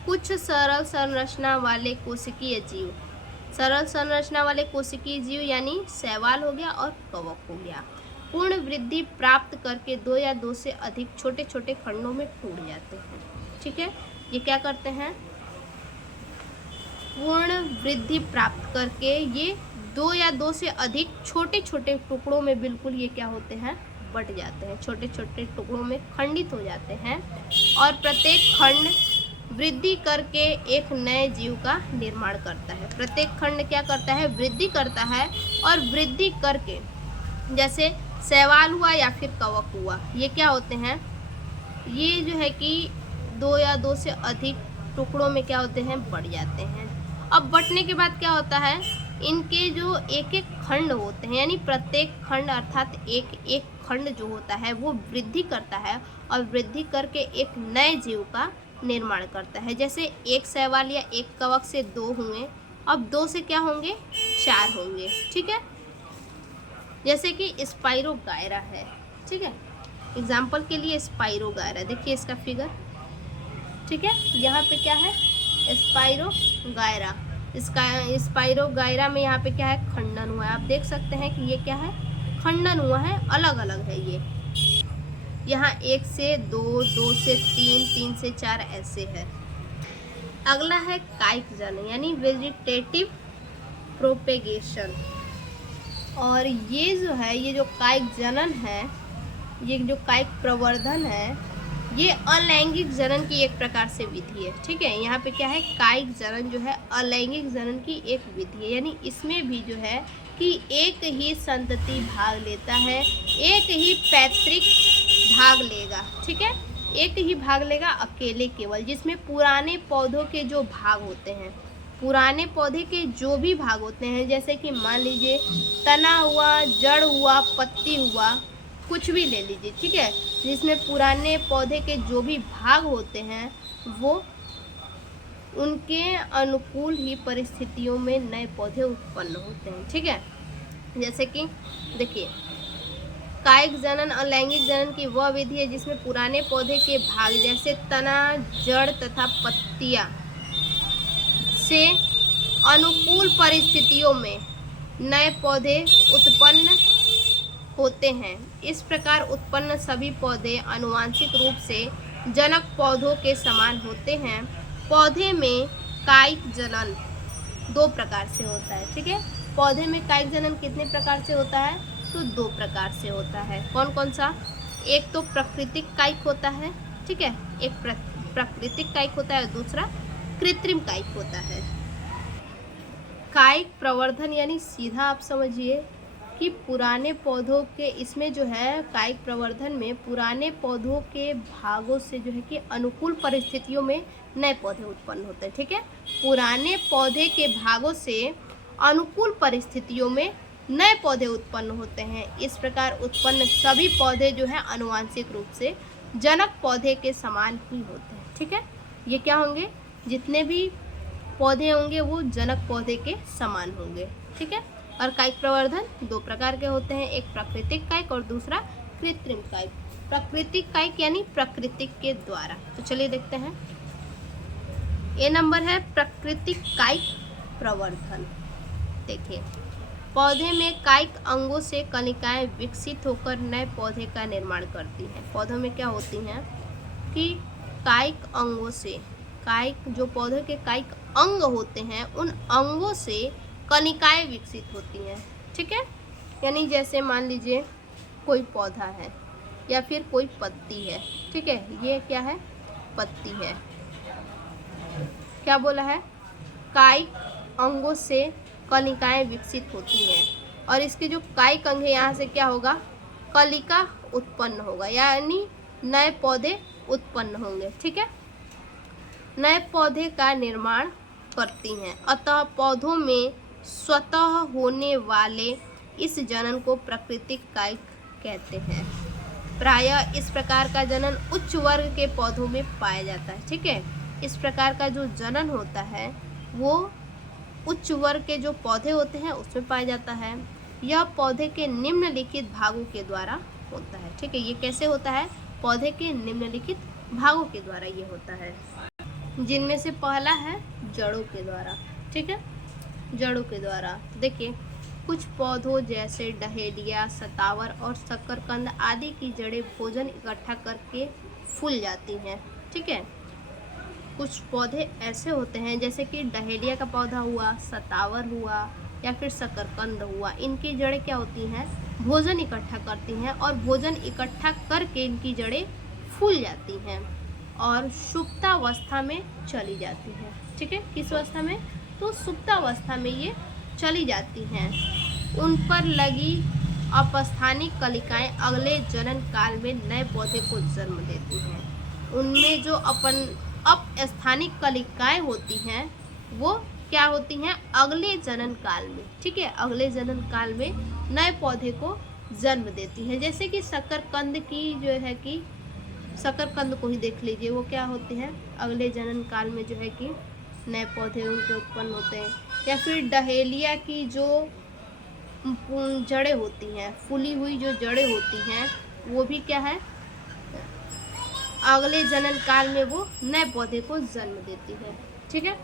कुछ सरल संरचना वाले कोशिकीय जीव, सरल संरचना वाले कोशिकीय जीव यानी शैवाल हो गया और कवक हो गया, पूर्ण वृद्धि प्राप्त करके 2 या 2 से अधिक छोटे छोटे खंडों में टूट जाते हैं, ठीक है। ये क्या करते हैं, पूर्ण वृद्धि प्राप्त करके ये 2 या 2 से अधिक छोटे छोटे टुकड़ों में बिल्कुल ये क्या होते हैं, बट जाते हैं, छोटे छोटे टुकड़ों में खंडित हो जाते हैं। और प्रत्येक खंड वृद्धि करके एक नए जीव का निर्माण करता है। प्रत्येक खंड क्या करता है, वृद्धि करता है, और वृद्धि करके जैसे शैवाल हुआ या फिर कवक हुआ, ये क्या होते हैं, ये जो है कि 2 या 2 से अधिक टुकड़ों में क्या होते हैं, बढ़ जाते हैं। अब बढ़ने के बाद क्या होता है, इनके जो एक एक खंड होते हैं, यानी प्रत्येक खंड अर्थात एक एक खंड जो होता है वो वृद्धि करता है, और वृद्धि करके एक नए जीव का निर्माण करता है। जैसे एक शैवाल या एक कवक से 2 हुए, अब 2 से क्या होंगे, 4 होंगे, ठीक है। जैसे कि स्पाइरोगायरा है, ठीक है। एग्जाम्पल के लिए स्पाइरोगायरा, देखिए इसका फिगर, ठीक है। यहाँ पे क्या है, स्पाइरोगायरा, इसका स्पाइरोगायरा में यहाँ पे क्या है, खंडन हुआ है। आप देख सकते हैं कि ये क्या है, खंडन हुआ है, अलग अलग है ये। यहाँ 1 से 2, 2 से 3, 3 से 4 ऐसे है। अगला है कायिक जनन यानी वेजिटेटिव प्रोपेगेशन। और ये जो है, ये जो कायिक जनन है, ये जो कायिक प्रवर्धन है, ये अलैंगिक जनन की एक प्रकार से विधि है, ठीक है। यहाँ पे क्या है, कायिक जनन जो है अलैंगिक जनन की एक विधि है, यानी इसमें भी जो है कि एक ही संतति भाग लेता है, एक ही पैतृक भाग लेगा, ठीक है। एक ही भाग लेगा अकेले केवल, जिसमें पुराने पौधों के जो भाग होते हैं, पुराने पौधे के जो भी भाग होते हैं, जैसे कि मान लीजिए तना हुआ, जड़ हुआ, पत्ती हुआ, कुछ भी ले लीजिए, ठीक है। जिसमें पुराने पौधे के जो भी भाग होते हैं वो उनके अनुकूल ही परिस्थितियों में नए पौधे उत्पन्न होते हैं, ठीक है। जैसे कि देखिए, कायिक जनन और लैंगिक जनन की वह विधि है जिसमें पुराने पौधे के भाग जैसे तना, जड़ तथा पत्तियां से अनुकूल परिस्थितियों में नए पौधे उत्पन्न होते हैं। इस प्रकार उत्पन्न सभी पौधे आनुवंशिक रूप से जनक पौधों के समान होते हैं। पौधे में कायिक जनन 2 प्रकार से होता है, ठीक है। पौधे में कायिक जनन कितने प्रकार से होता है, तो दो प्रकार से होता है। कौन कौन सा? एक तो प्राकृतिक कायिक होता है, ठीक है, एक प्राकृतिक कायिक होता है और दूसरा कृत्रिम कायिक होता है। कायिक प्रवर्धन यानी सीधा आप समझिए कि पुराने पौधों के, इसमें जो है कायिक प्रवर्धन में पुराने पौधों के भागों से जो है कि अनुकूल परिस्थितियों में नए पौधे उत्पन्न होते हैं, ठीक है। पुराने पौधे के भागों से अनुकूल परिस्थितियों में नए पौधे उत्पन्न होते हैं। इस प्रकार उत्पन्न सभी पौधे जो है आनुवांशिक रूप से जनक पौधे के समान ही होते हैं, ठीक है। ये क्या होंगे? जितने भी पौधे होंगे वो जनक पौधे के समान होंगे, ठीक है। और कायिक प्रवर्धन दो प्रकार के होते हैं, एक प्राकृतिक कायिक और दूसरा कृत्रिम कायिक। प्राकृतिक कायिक यानी प्राकृतिक के द्वारा। तो चलिए देखते हैं। ए नंबर है प्राकृतिक कायिक प्रवर्धन। देखिए, पौधे में कायिक अंगों से कलिकाएं विकसित होकर नए पौधे का निर्माण करती हैं। पौधों में क्या होती हैं कि कायिक अंगों से, कायिक जो पौधे के कायिक अंग होते हैं उन अंगों से कलिकाएं विकसित होती हैं, ठीक है। यानी जैसे मान लीजिए कोई पौधा है या फिर कोई पत्ती है, ठीक है, ये क्या है? पत्ती है। क्या बोला है? कायिक अंगों से कलिकाएं विकसित होती हैं और इसके जो कायिक अंग है यहाँ से क्या होगा? कलिका उत्पन्न होगा, यानी नए पौधे उत्पन्न होंगे, ठीक है। नए पौधे का निर्माण करती हैं। अतः पौधों में स्वतः होने वाले इस जनन को प्राकृतिक कायिक कहते हैं। प्रायः इस प्रकार का जनन उच्च वर्ग के पौधों में पाया जाता है, ठीक है। इस प्रकार का जो जनन होता है वो उच्च वर्ग के जो पौधे होते हैं उसमें पाया जाता है। यह पौधे के निम्नलिखित भागों के द्वारा होता है, ठीक है। ये कैसे होता है? पौधे के निम्नलिखित भागों के द्वारा ये होता है, जिनमें से पहला है जड़ों के द्वारा, ठीक है, जड़ों के द्वारा। देखिए, कुछ पौधों जैसे डहेलिया, सतावर और शकरकंद आदि की जड़ें भोजन इकट्ठा करके फूल जाती हैं, ठीक है। कुछ पौधे ऐसे होते हैं जैसे कि डहेलिया का पौधा हुआ, सतावर हुआ या फिर शकरकंद हुआ, इनकी जड़ें क्या होती हैं? भोजन इकट्ठा करती हैं और भोजन इकट्ठा करके इनकी जड़ें फूल जाती हैं और सुप्तावस्था में चली जाती हैं, ठीक है। किस अवस्था में? तो सुप्तावस्था में ये चली जाती हैं। उन पर लगी अपस्थानिक कलिकाएं अगले जनन काल में नए पौधे को जन्म देती हैं। उनमें जो अपस्थानिक कलिकाएं होती हैं वो क्या होती हैं? अगले जनन काल में, ठीक है, अगले जनन काल में नए पौधे को जन्म देती हैं। जैसे कि शकरकंद की जो है कि शकरकंद को ही देख लीजिए, वो क्या होते हैं? अगले जनन काल में जो है कि नए पौधे उनके उत्पन्न होते हैं। या फिर डहेलिया की जो जड़ें होती हैं, फूली हुई जो जड़ें होती हैं, वो भी क्या है? अगले जनन काल में वो नए पौधे को जन्म देती है, ठीक है।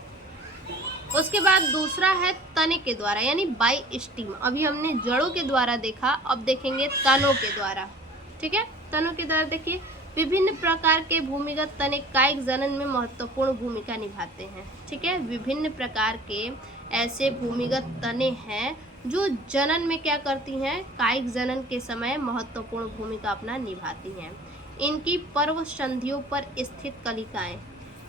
उसके बाद दूसरा है तने के द्वारा यानी बाई स्टीम। अभी हमने जड़ों के द्वारा देखा, अब देखेंगे तनों के द्वारा, ठीक है। तनों के द्वारा देखिए, विभिन्न प्रकार के भूमिगत तने कायिक जनन में महत्वपूर्ण भूमिका निभाते हैं, ठीक है। विभिन्न प्रकार के ऐसे भूमिगत तने हैं जो जनन में क्या करती हैं? कायिक जनन के समय महत्वपूर्ण भूमिका अपना निभाती हैं। इनकी पर्व संधियों पर स्थित कलिकाएं,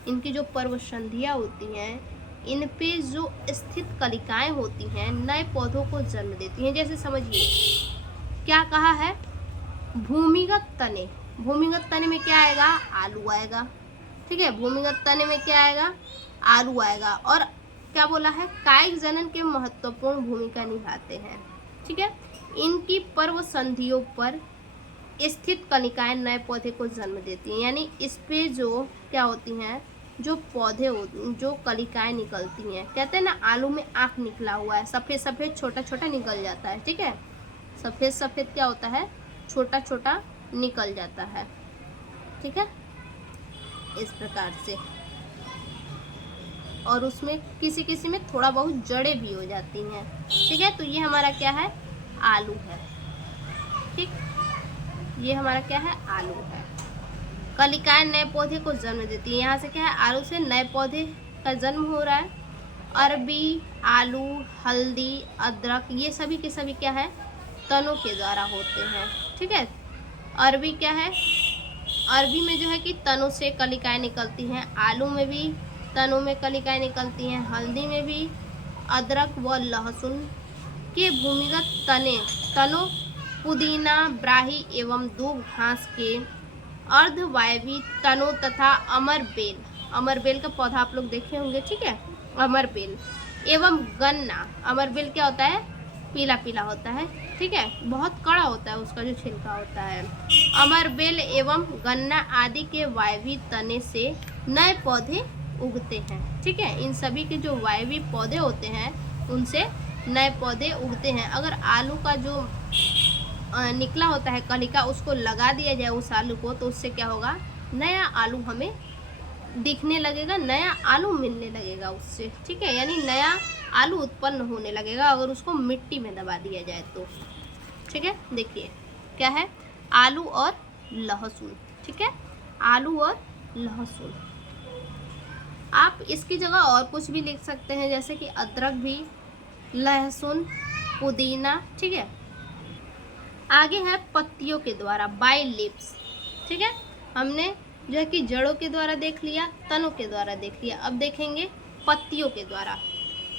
इनकी जो पर्व संधियाँ होती हैं, इन पे जो स्थित कलिकाएं होती हैं नए पौधों को जन्म देती हैं। जैसे समझिए क्या कहा है? भूमिगत तने। भूमिगत तने में क्या आएगा? आलू आएगा, ठीक है। भूमिगत तने में क्या आएगा? आलू आएगा। और क्या बोला है? कायिक जनन के महत्वपूर्ण भूमिका निभाते हैं, ठीक है। इनकी पर्व संधियों पर स्थित कलिकाएं नए पौधे को जन्म देती हैं। यानी इस पे जो क्या होती हैं, जो पौधे जो कलिकाएं निकलती हैं, कहते हैं ना आलू में आँख निकला हुआ है, सफ़ेद सफ़ेद छोटा छोटा निकल जाता है, ठीक है। सफ़ेद सफ़ेद क्या होता है? छोटा छोटा निकल जाता है, ठीक है, इस प्रकार से। और उसमें किसी किसी में थोड़ा बहुत जड़ें भी हो जाती हैं, ठीक है। तो ये हमारा क्या है? आलू है, ठीक, ये हमारा क्या है? आलू है। कलिकाएं नए पौधे को जन्म देती है। यहाँ से क्या है? आलू से नए पौधे का जन्म हो रहा है। अरबी, आलू, हल्दी, अदरक, ये सभी के सभी क्या है? तनों के द्वारा होते हैं। ठीक है, अरबी क्या है, अरबी में जो है कि तनों से कलिकाएं निकलती हैं। आलू में भी तनों में कलिकाएं निकलती हैं। हल्दी में भी, अदरक व लहसुन के भूमिगत तनों, पुदीना, ब्राही एवं दूब घास के अर्धवायवी तनों तथा अमरबेल का पौधा आप लोग देखे होंगे। ठीक है, अमरबेल एवं गन्ना, अमरबेल क्या होता है, पीला पीला होता है। ठीक है, बहुत कड़ा होता है उसका जो छिलका होता है। अमरबेल एवं गन्ना आदि के वायवी तने से नए पौधे उगते हैं। ठीक है, इन सभी के जो वायवी पौधे होते हैं उनसे नए पौधे उगते हैं। अगर आलू का जो निकला होता है कलिका, उसको लगा दिया जाए उस आलू को, तो उससे क्या होगा, नया आलू हमें दिखने लगेगा, नया आलू मिलने लगेगा उससे। ठीक है, यानी नया आलू उत्पन्न होने लगेगा अगर उसको मिट्टी में दबा दिया जाए तो। ठीक है, देखिए क्या है, आलू और लहसुन। ठीक है, आलू और लहसुन। आप इसकी जगह और कुछ भी लिख सकते हैं, जैसे कि अदरक भी, लहसुन, पुदीना। ठीक है, आगे है पत्तियों के द्वारा, बाय लीव्स। ठीक है, हमने जो है कि जड़ों के द्वारा देख लिया, तनों के द्वारा देख लिया, अब देखेंगे पत्तियों के द्वारा।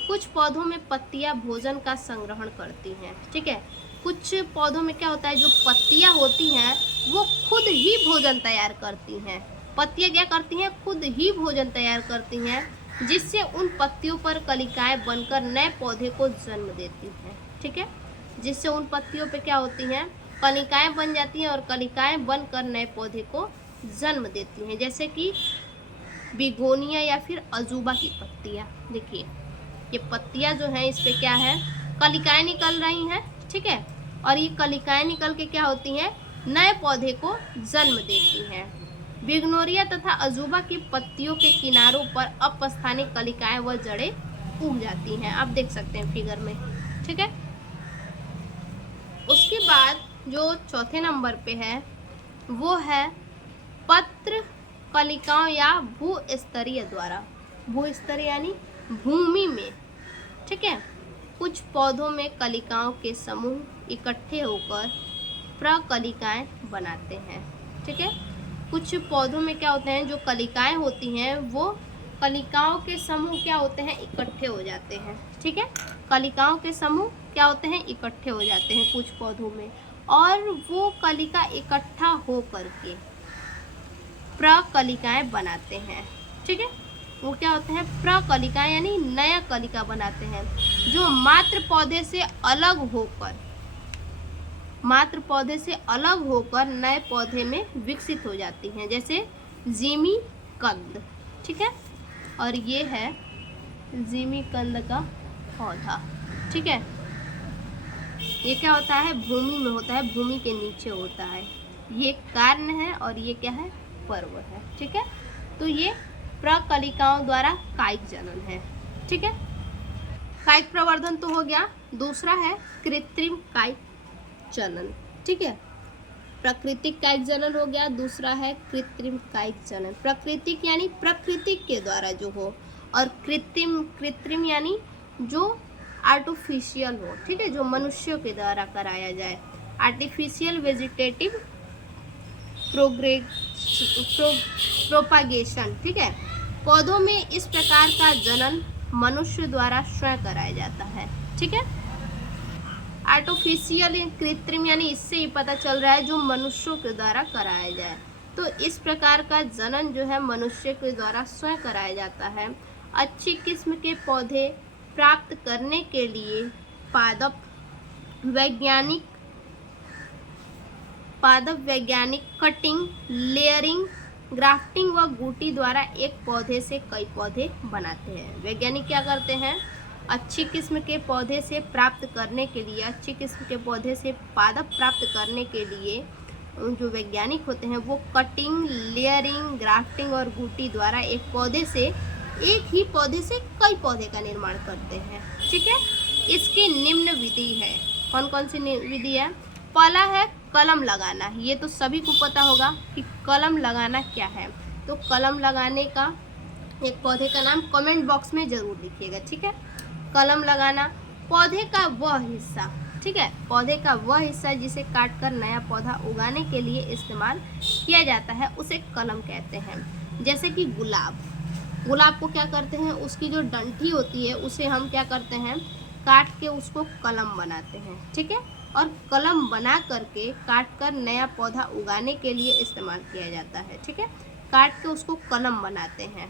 कुछ पौधों में पत्तियां भोजन का संग्रहण करती हैं। ठीक है, कुछ पौधों में क्या होता है, जो पत्तियां होती हैं वो खुद ही भोजन तैयार करती हैं। पत्तियां क्या करती हैं, खुद ही भोजन तैयार करती हैं, जिससे उन पत्तियों पर कलिकाएं बनकर नए पौधे को जन्म देती हैं। ठीक है, जिससे उन पत्तियों पे क्या होती हैं, कलिकाएं बन जाती हैं और कलिकाएं बनकर नए पौधे को जन्म देती हैं। जैसे कि बिगोनिया या फिर अजूबा की पत्तियां। देखिए ये पत्तियां जो हैं, इस पे क्या है, कलिकाएं निकल रही हैं। ठीक है, और ये कलिकाएं निकल के क्या होती हैं, नए पौधे को जन्म देती हैं। बिग्नोरिया तथा अजूबा की पत्तियों के किनारों पर अपस्थानिक कलिकाएं व जड़ें उग जाती हैं। आप देख सकते हैं फिगर में। ठीक है, उसके बाद जो चौथे नंबर पे है वो है पत्र कलिकाओं या भूस्तरीय द्वारा। भूस्तरीय यानी भूमि में। ठीक है, कुछ पौधों में कलिकाओं के समूह इकट्ठे होकर प्रकलिकाएं बनाते हैं। ठीक है, कुछ पौधों में क्या होते हैं, जो कलिकाएं होती हैं वो कलिकाओं के समूह क्या होते हैं, इकट्ठे हो जाते हैं। ठीक है, कलिकाओं के समूह क्या होते हैं, इकट्ठे हो जाते हैं कुछ पौधों में, और वो कलिका इकट्ठा हो करके प्रकलिकाएं बनाते हैं। ठीक है, वो क्या होते हैं, प्रकलिकाएं यानी नया कलिका बनाते हैं, जो मात्र पौधे से अलग होकर नए पौधे में विकसित हो जाती हैं, जैसे जिमी कंद। ठीक है, और ये है जिमी कंद का पौधा। ठीक है, ये क्या होता है, भूमि में होता है, भूमि के नीचे होता है। ये कारण है और ये क्या है, पर्व है। ठीक है, तो ये प्रकलिकाओं द्वारा कायिक जनन है। ठीक है, कायिक प्रवर्धन तो हो गया। दूसरा है कृत्रिम कायिक जनन। ठीक है, प्राकृतिक कायिक जनन हो गया, दूसरा है कृत्रिम कायिक जनन। प्राकृतिक यानी प्रकृति के द्वारा जो हो, और कृत्रिम यानी जो आर्टिफिशियल हो। ठीक है, जो मनुष्यों के द्वारा कराया जाए। Artificial vegetative propagation. ठीक है, पौधों में इस प्रकार का जनन मनुष्य द्वारा स्वयं कराया जाता है। ठीक है, आर्टिफिशियल कृत्रिम यानी इससे ही पता चल रहा है जो मनुष्यों के द्वारा कराया जाए। तो इस प्रकार का जनन जो है मनुष्य के द्वारा स्वयं कराया जाता है। अच्छी किस्म के पौधे प्राप्त करने के लिए पादप वैज्ञानिक कटिंग, लेयरिंग, ग्राफ्टिंग व गुटी द्वारा एक पौधे से कई पौधे बनाते हैं। वैज्ञानिक क्या करते हैं, अच्छी किस्म के पौधे से प्राप्त करने के लिए, अच्छी किस्म के पौधे से पादप प्राप्त करने के लिए जो वैज्ञानिक होते हैं वो कटिंग, लेयरिंग, ग्राफ्टिंग और गुटी द्वारा एक ही पौधे से कई पौधे का निर्माण करते हैं। ठीक है, इसकी निम्न विधि है। कौन कौन सी विधि है? पहला है कलम लगाना। ये तो सभी को पता होगा कि कलम लगाना क्या है। तो कलम लगाने का एक पौधे का नाम कमेंट बॉक्स में ज़रूर लिखिएगा। ठीक है, कलम लगाना, पौधे का वह हिस्सा ठीक है, पौधे का वह हिस्सा जिसे काटकर नया पौधा उगाने के लिए इस्तेमाल किया जाता है उसे कलम कहते हैं। जैसे कि गुलाब को क्या करते हैं, उसकी जो डंठी होती है उसे हम क्या करते हैं, काट के उसको कलम बनाते हैं। ठीक है, और कलम बना करके काट कर नया पौधा उगाने के लिए इस्तेमाल किया जाता है। ठीक है, काट के उसको कलम बनाते हैं।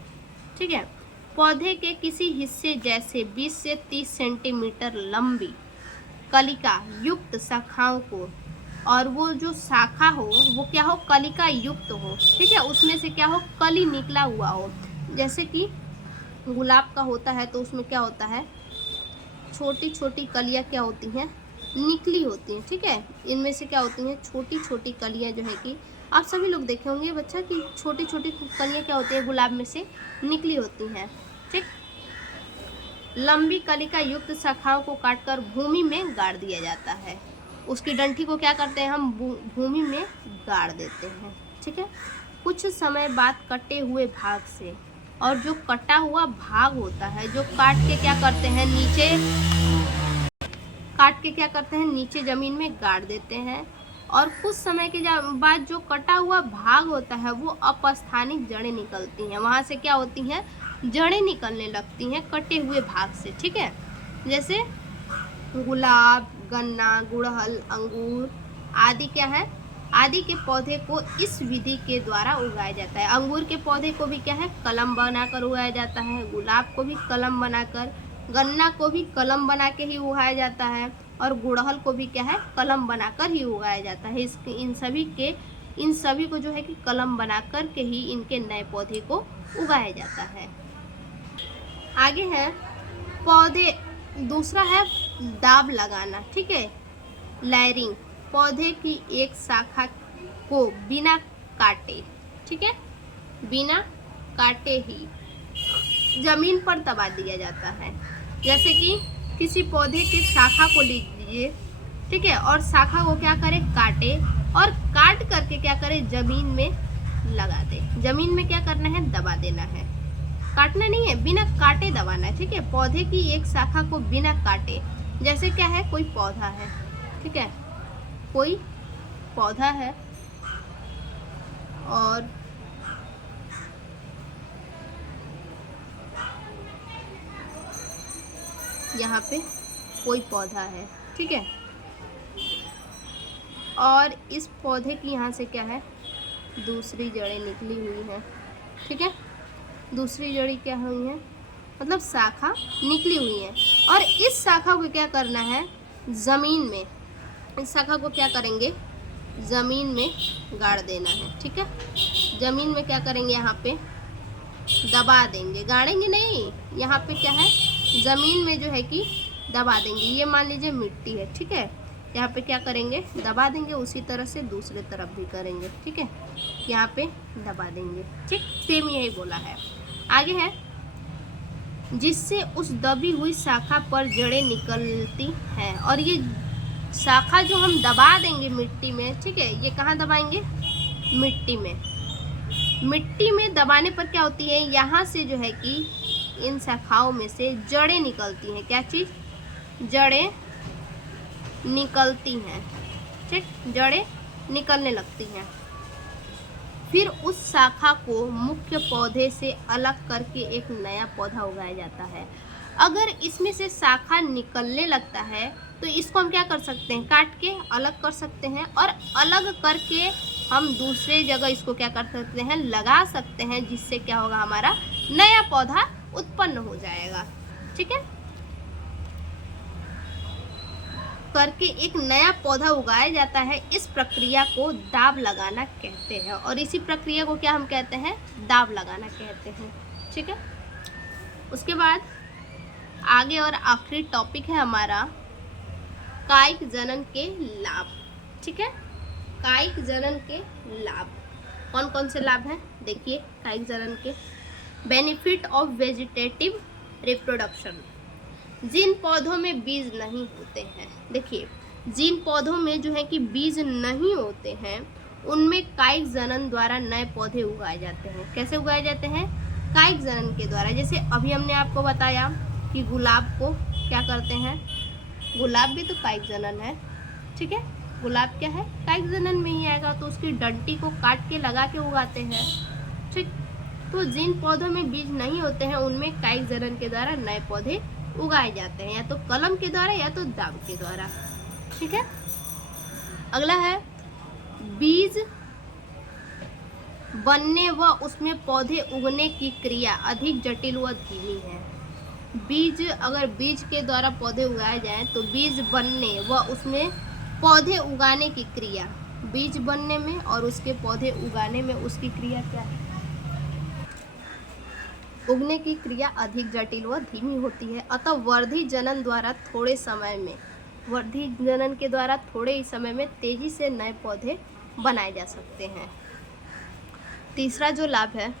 ठीक है, पौधे के किसी हिस्से जैसे 20 से 30 सेंटीमीटर लंबी कलिका युक्त शाखाओं को, और वो जो शाखा हो वो क्या हो, कलिका युक्त हो। ठीक है, उसमें से क्या हो, कली निकला हुआ हो। जैसे कि गुलाब का होता है तो उसमें क्या होता है, छोटी छोटी कलियां क्या होती हैं, निकली होती हैं। ठीक है, इनमें से क्या होती हैं, छोटी छोटी कलियां जो है कि आप सभी लोग देखे होंगे बच्चा कि छोटी छोटी कलियां क्या होती है, गुलाब में से निकली होती हैं। ठीक, लंबी कलिका युक्त शाखाओं को काटकर भूमि में गाड़ दिया जाता है। उसकी डंठी को क्या करते हैं, हम भूमि में गाड़ देते हैं। ठीक है, कुछ समय बाद कटे हुए भाग से, और जो कटा हुआ भाग होता है जो काट के क्या करते हैं, नीचे जमीन में गाड़ देते हैं। और कुछ समय के बाद जो कटा हुआ भाग होता है वो अपस्थानिक जड़ें निकलती हैं, वहाँ से क्या होती हैं, जड़ें निकलने लगती हैं कटे हुए भाग से। ठीक है, जैसे गुलाब, गन्ना, गुड़हल, अंगूर आदि क्या है, आदि के पौधे को इस विधि के द्वारा उगाया जाता है। अंगूर के पौधे को भी क्या है, कलम बनाकर उगाया जाता है। गुलाब को भी कलम बनाकर, गन्ना को भी कलम बना के ही उगाया जाता है, और गुड़हल को भी क्या है, कलम बनाकर ही उगाया जाता है। इन सभी को जो है कि कलम बनाकर के ही इनके नए पौधे को उगाया जाता है। आगे है पौधे, दूसरा है दाब लगाना। ठीक है, लेयरिंग, पौधे की एक शाखा को बिना काटे, ठीक है, बिना काटे ही जमीन पर दबा दिया जाता है। जैसे कि किसी पौधे की शाखा को लीजिए, ठीक है, और शाखा को क्या करें, काटे, और काट करके क्या करें, जमीन में लगा दे। जमीन में क्या करना है, दबा देना है, काटना नहीं है, बिना काटे दबाना है। ठीक है, पौधे की एक शाखा को बिना काटे, जैसे क्या है, कोई पौधा है। ठीक है, कोई पौधा है और यहाँ पे कोई पौधा है। ठीक है, और इस पौधे की यहाँ से क्या है, दूसरी जड़ें निकली हुई हैं। ठीक है, दूसरी जड़ी क्या हुई है, मतलब शाखा निकली हुई है, और इस शाखा को क्या करना है, ज़मीन में, इस शाखा को क्या करेंगे, ज़मीन में गाड़ देना है। ठीक है, ज़मीन में क्या करेंगे, यहाँ पे दबा देंगे, गाड़ेंगे नहीं, यहाँ पे क्या है, ज़मीन में जो है कि दबा देंगे। ये मान लीजिए मिट्टी है। ठीक है, यहाँ पे क्या करेंगे, दबा देंगे। उसी तरह से दूसरे तरफ भी करेंगे। ठीक है, यहाँ पे दबा देंगे। ठीक, सेम यही बोला है। आगे है, जिससे उस दबी हुई शाखा पर जड़ें निकलती हैं, और ये शाखा जो हम दबा देंगे मिट्टी में, ठीक है, ये कहाँ दबाएंगे, मिट्टी में। मिट्टी में दबाने पर क्या होती है, यहाँ से जो है कि इन शाखाओं में से जड़ें निकलती हैं। क्या चीज़, जड़ें निकलती हैं। ठीक, जड़ें निकलने लगती हैं। फिर उस शाखा को मुख्य पौधे से अलग करके एक नया पौधा उगाया जाता है। अगर इसमें से शाखा निकलने लगता है तो इसको हम क्या कर सकते हैं, काट के अलग कर सकते हैं, और अलग करके हम दूसरे जगह इसको क्या कर सकते हैं, लगा सकते हैं, जिससे क्या होगा, हमारा नया पौधा उत्पन्न हो जाएगा। ठीक है, करके एक नया पौधा उगाया जाता है। इस प्रक्रिया को दाब लगाना कहते हैं, और इसी प्रक्रिया को क्या हम कहते हैं, दाब लगाना कहते हैं। ठीक है, उसके बाद आगे और आखिरी टॉपिक है हमारा कायिक जनन के लाभ। ठीक है, कायिक जनन के लाभ कौन कौन से लाभ हैं, देखिए। कायिक जनन के बेनिफिट ऑफ वेजिटेटिव रिप्रोडक्शन, जिन पौधों में बीज नहीं होते हैं, देखिए, जिन पौधों में जो है कि बीज नहीं होते हैं उनमें कायिक जनन द्वारा नए पौधे उगाए जाते हैं। कैसे उगाए जाते हैं, कायिक जनन के द्वारा। जैसे अभी हमने आपको बताया कि गुलाब को क्या करते हैं, गुलाब भी तो कायिक जनन है, ठीक है। गुलाब क्या है, कायिक जनन में ही आएगा, तो उसकी डंटी को काट के लगा के उगाते हैं, ठीक। तो जिन पौधों में बीज नहीं होते हैं उनमें कायिक जनन के द्वारा नए पौधे उगाए जाते हैं, या तो कलम के द्वारा या तो दाव के द्वारा, ठीक है। अगला है बीज बनने व उसमें पौधे उगने की क्रिया अधिक जटिल व धीमी है। बीज, अगर बीज के द्वारा पौधे उगाए जाएं तो बीज बनने व उसमें पौधे उगाने की क्रिया, बीज बनने में और उसके पौधे उगाने में उसकी क्रिया क्या है, उगने की क्रिया अधिक जटिल व धीमी होती है। अतः वर्धी जनन द्वारा थोड़े समय में, वर्धी जनन के द्वारा थोड़े ही समय में तेजी से नए पौधे बनाए जा सकते हैं। तीसरा जो लाभ है,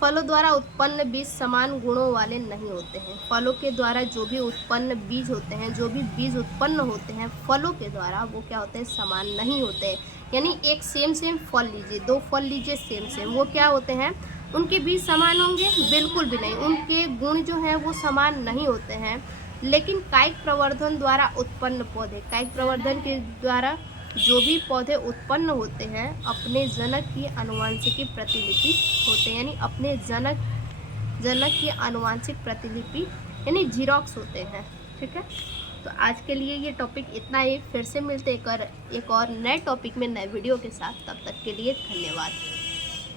फलों द्वारा उत्पन्न बीज समान गुणों वाले नहीं होते हैं। फलों के द्वारा जो भी उत्पन्न बीज होते हैं, जो भी बीज उत्पन्न होते हैं फलों के द्वारा, वो क्या होते हैं, समान नहीं होते हैं। यानी एक सेम फल लीजिए, 2 फल लीजिए सेम, वो क्या होते हैं, उनके बीज समान होंगे, बिल्कुल भी नहीं, उनके गुण जो हैं वो समान नहीं होते हैं। लेकिन कायिक प्रवर्धन द्वारा उत्पन्न पौधे, कायिक प्रवर्धन के द्वारा जो भी पौधे उत्पन्न होते हैं अपने जनक की आनुवंशिकी प्रतिलिपि होते हैं, यानी अपने जनक की आनुवंशिक प्रतिलिपि यानी जीरोक्स होते हैं, ठीक है। तो आज के लिए ये टॉपिक इतना ही, फिर से मिलते एक और नए टॉपिक में नए वीडियो के साथ, तब तक के लिए धन्यवाद।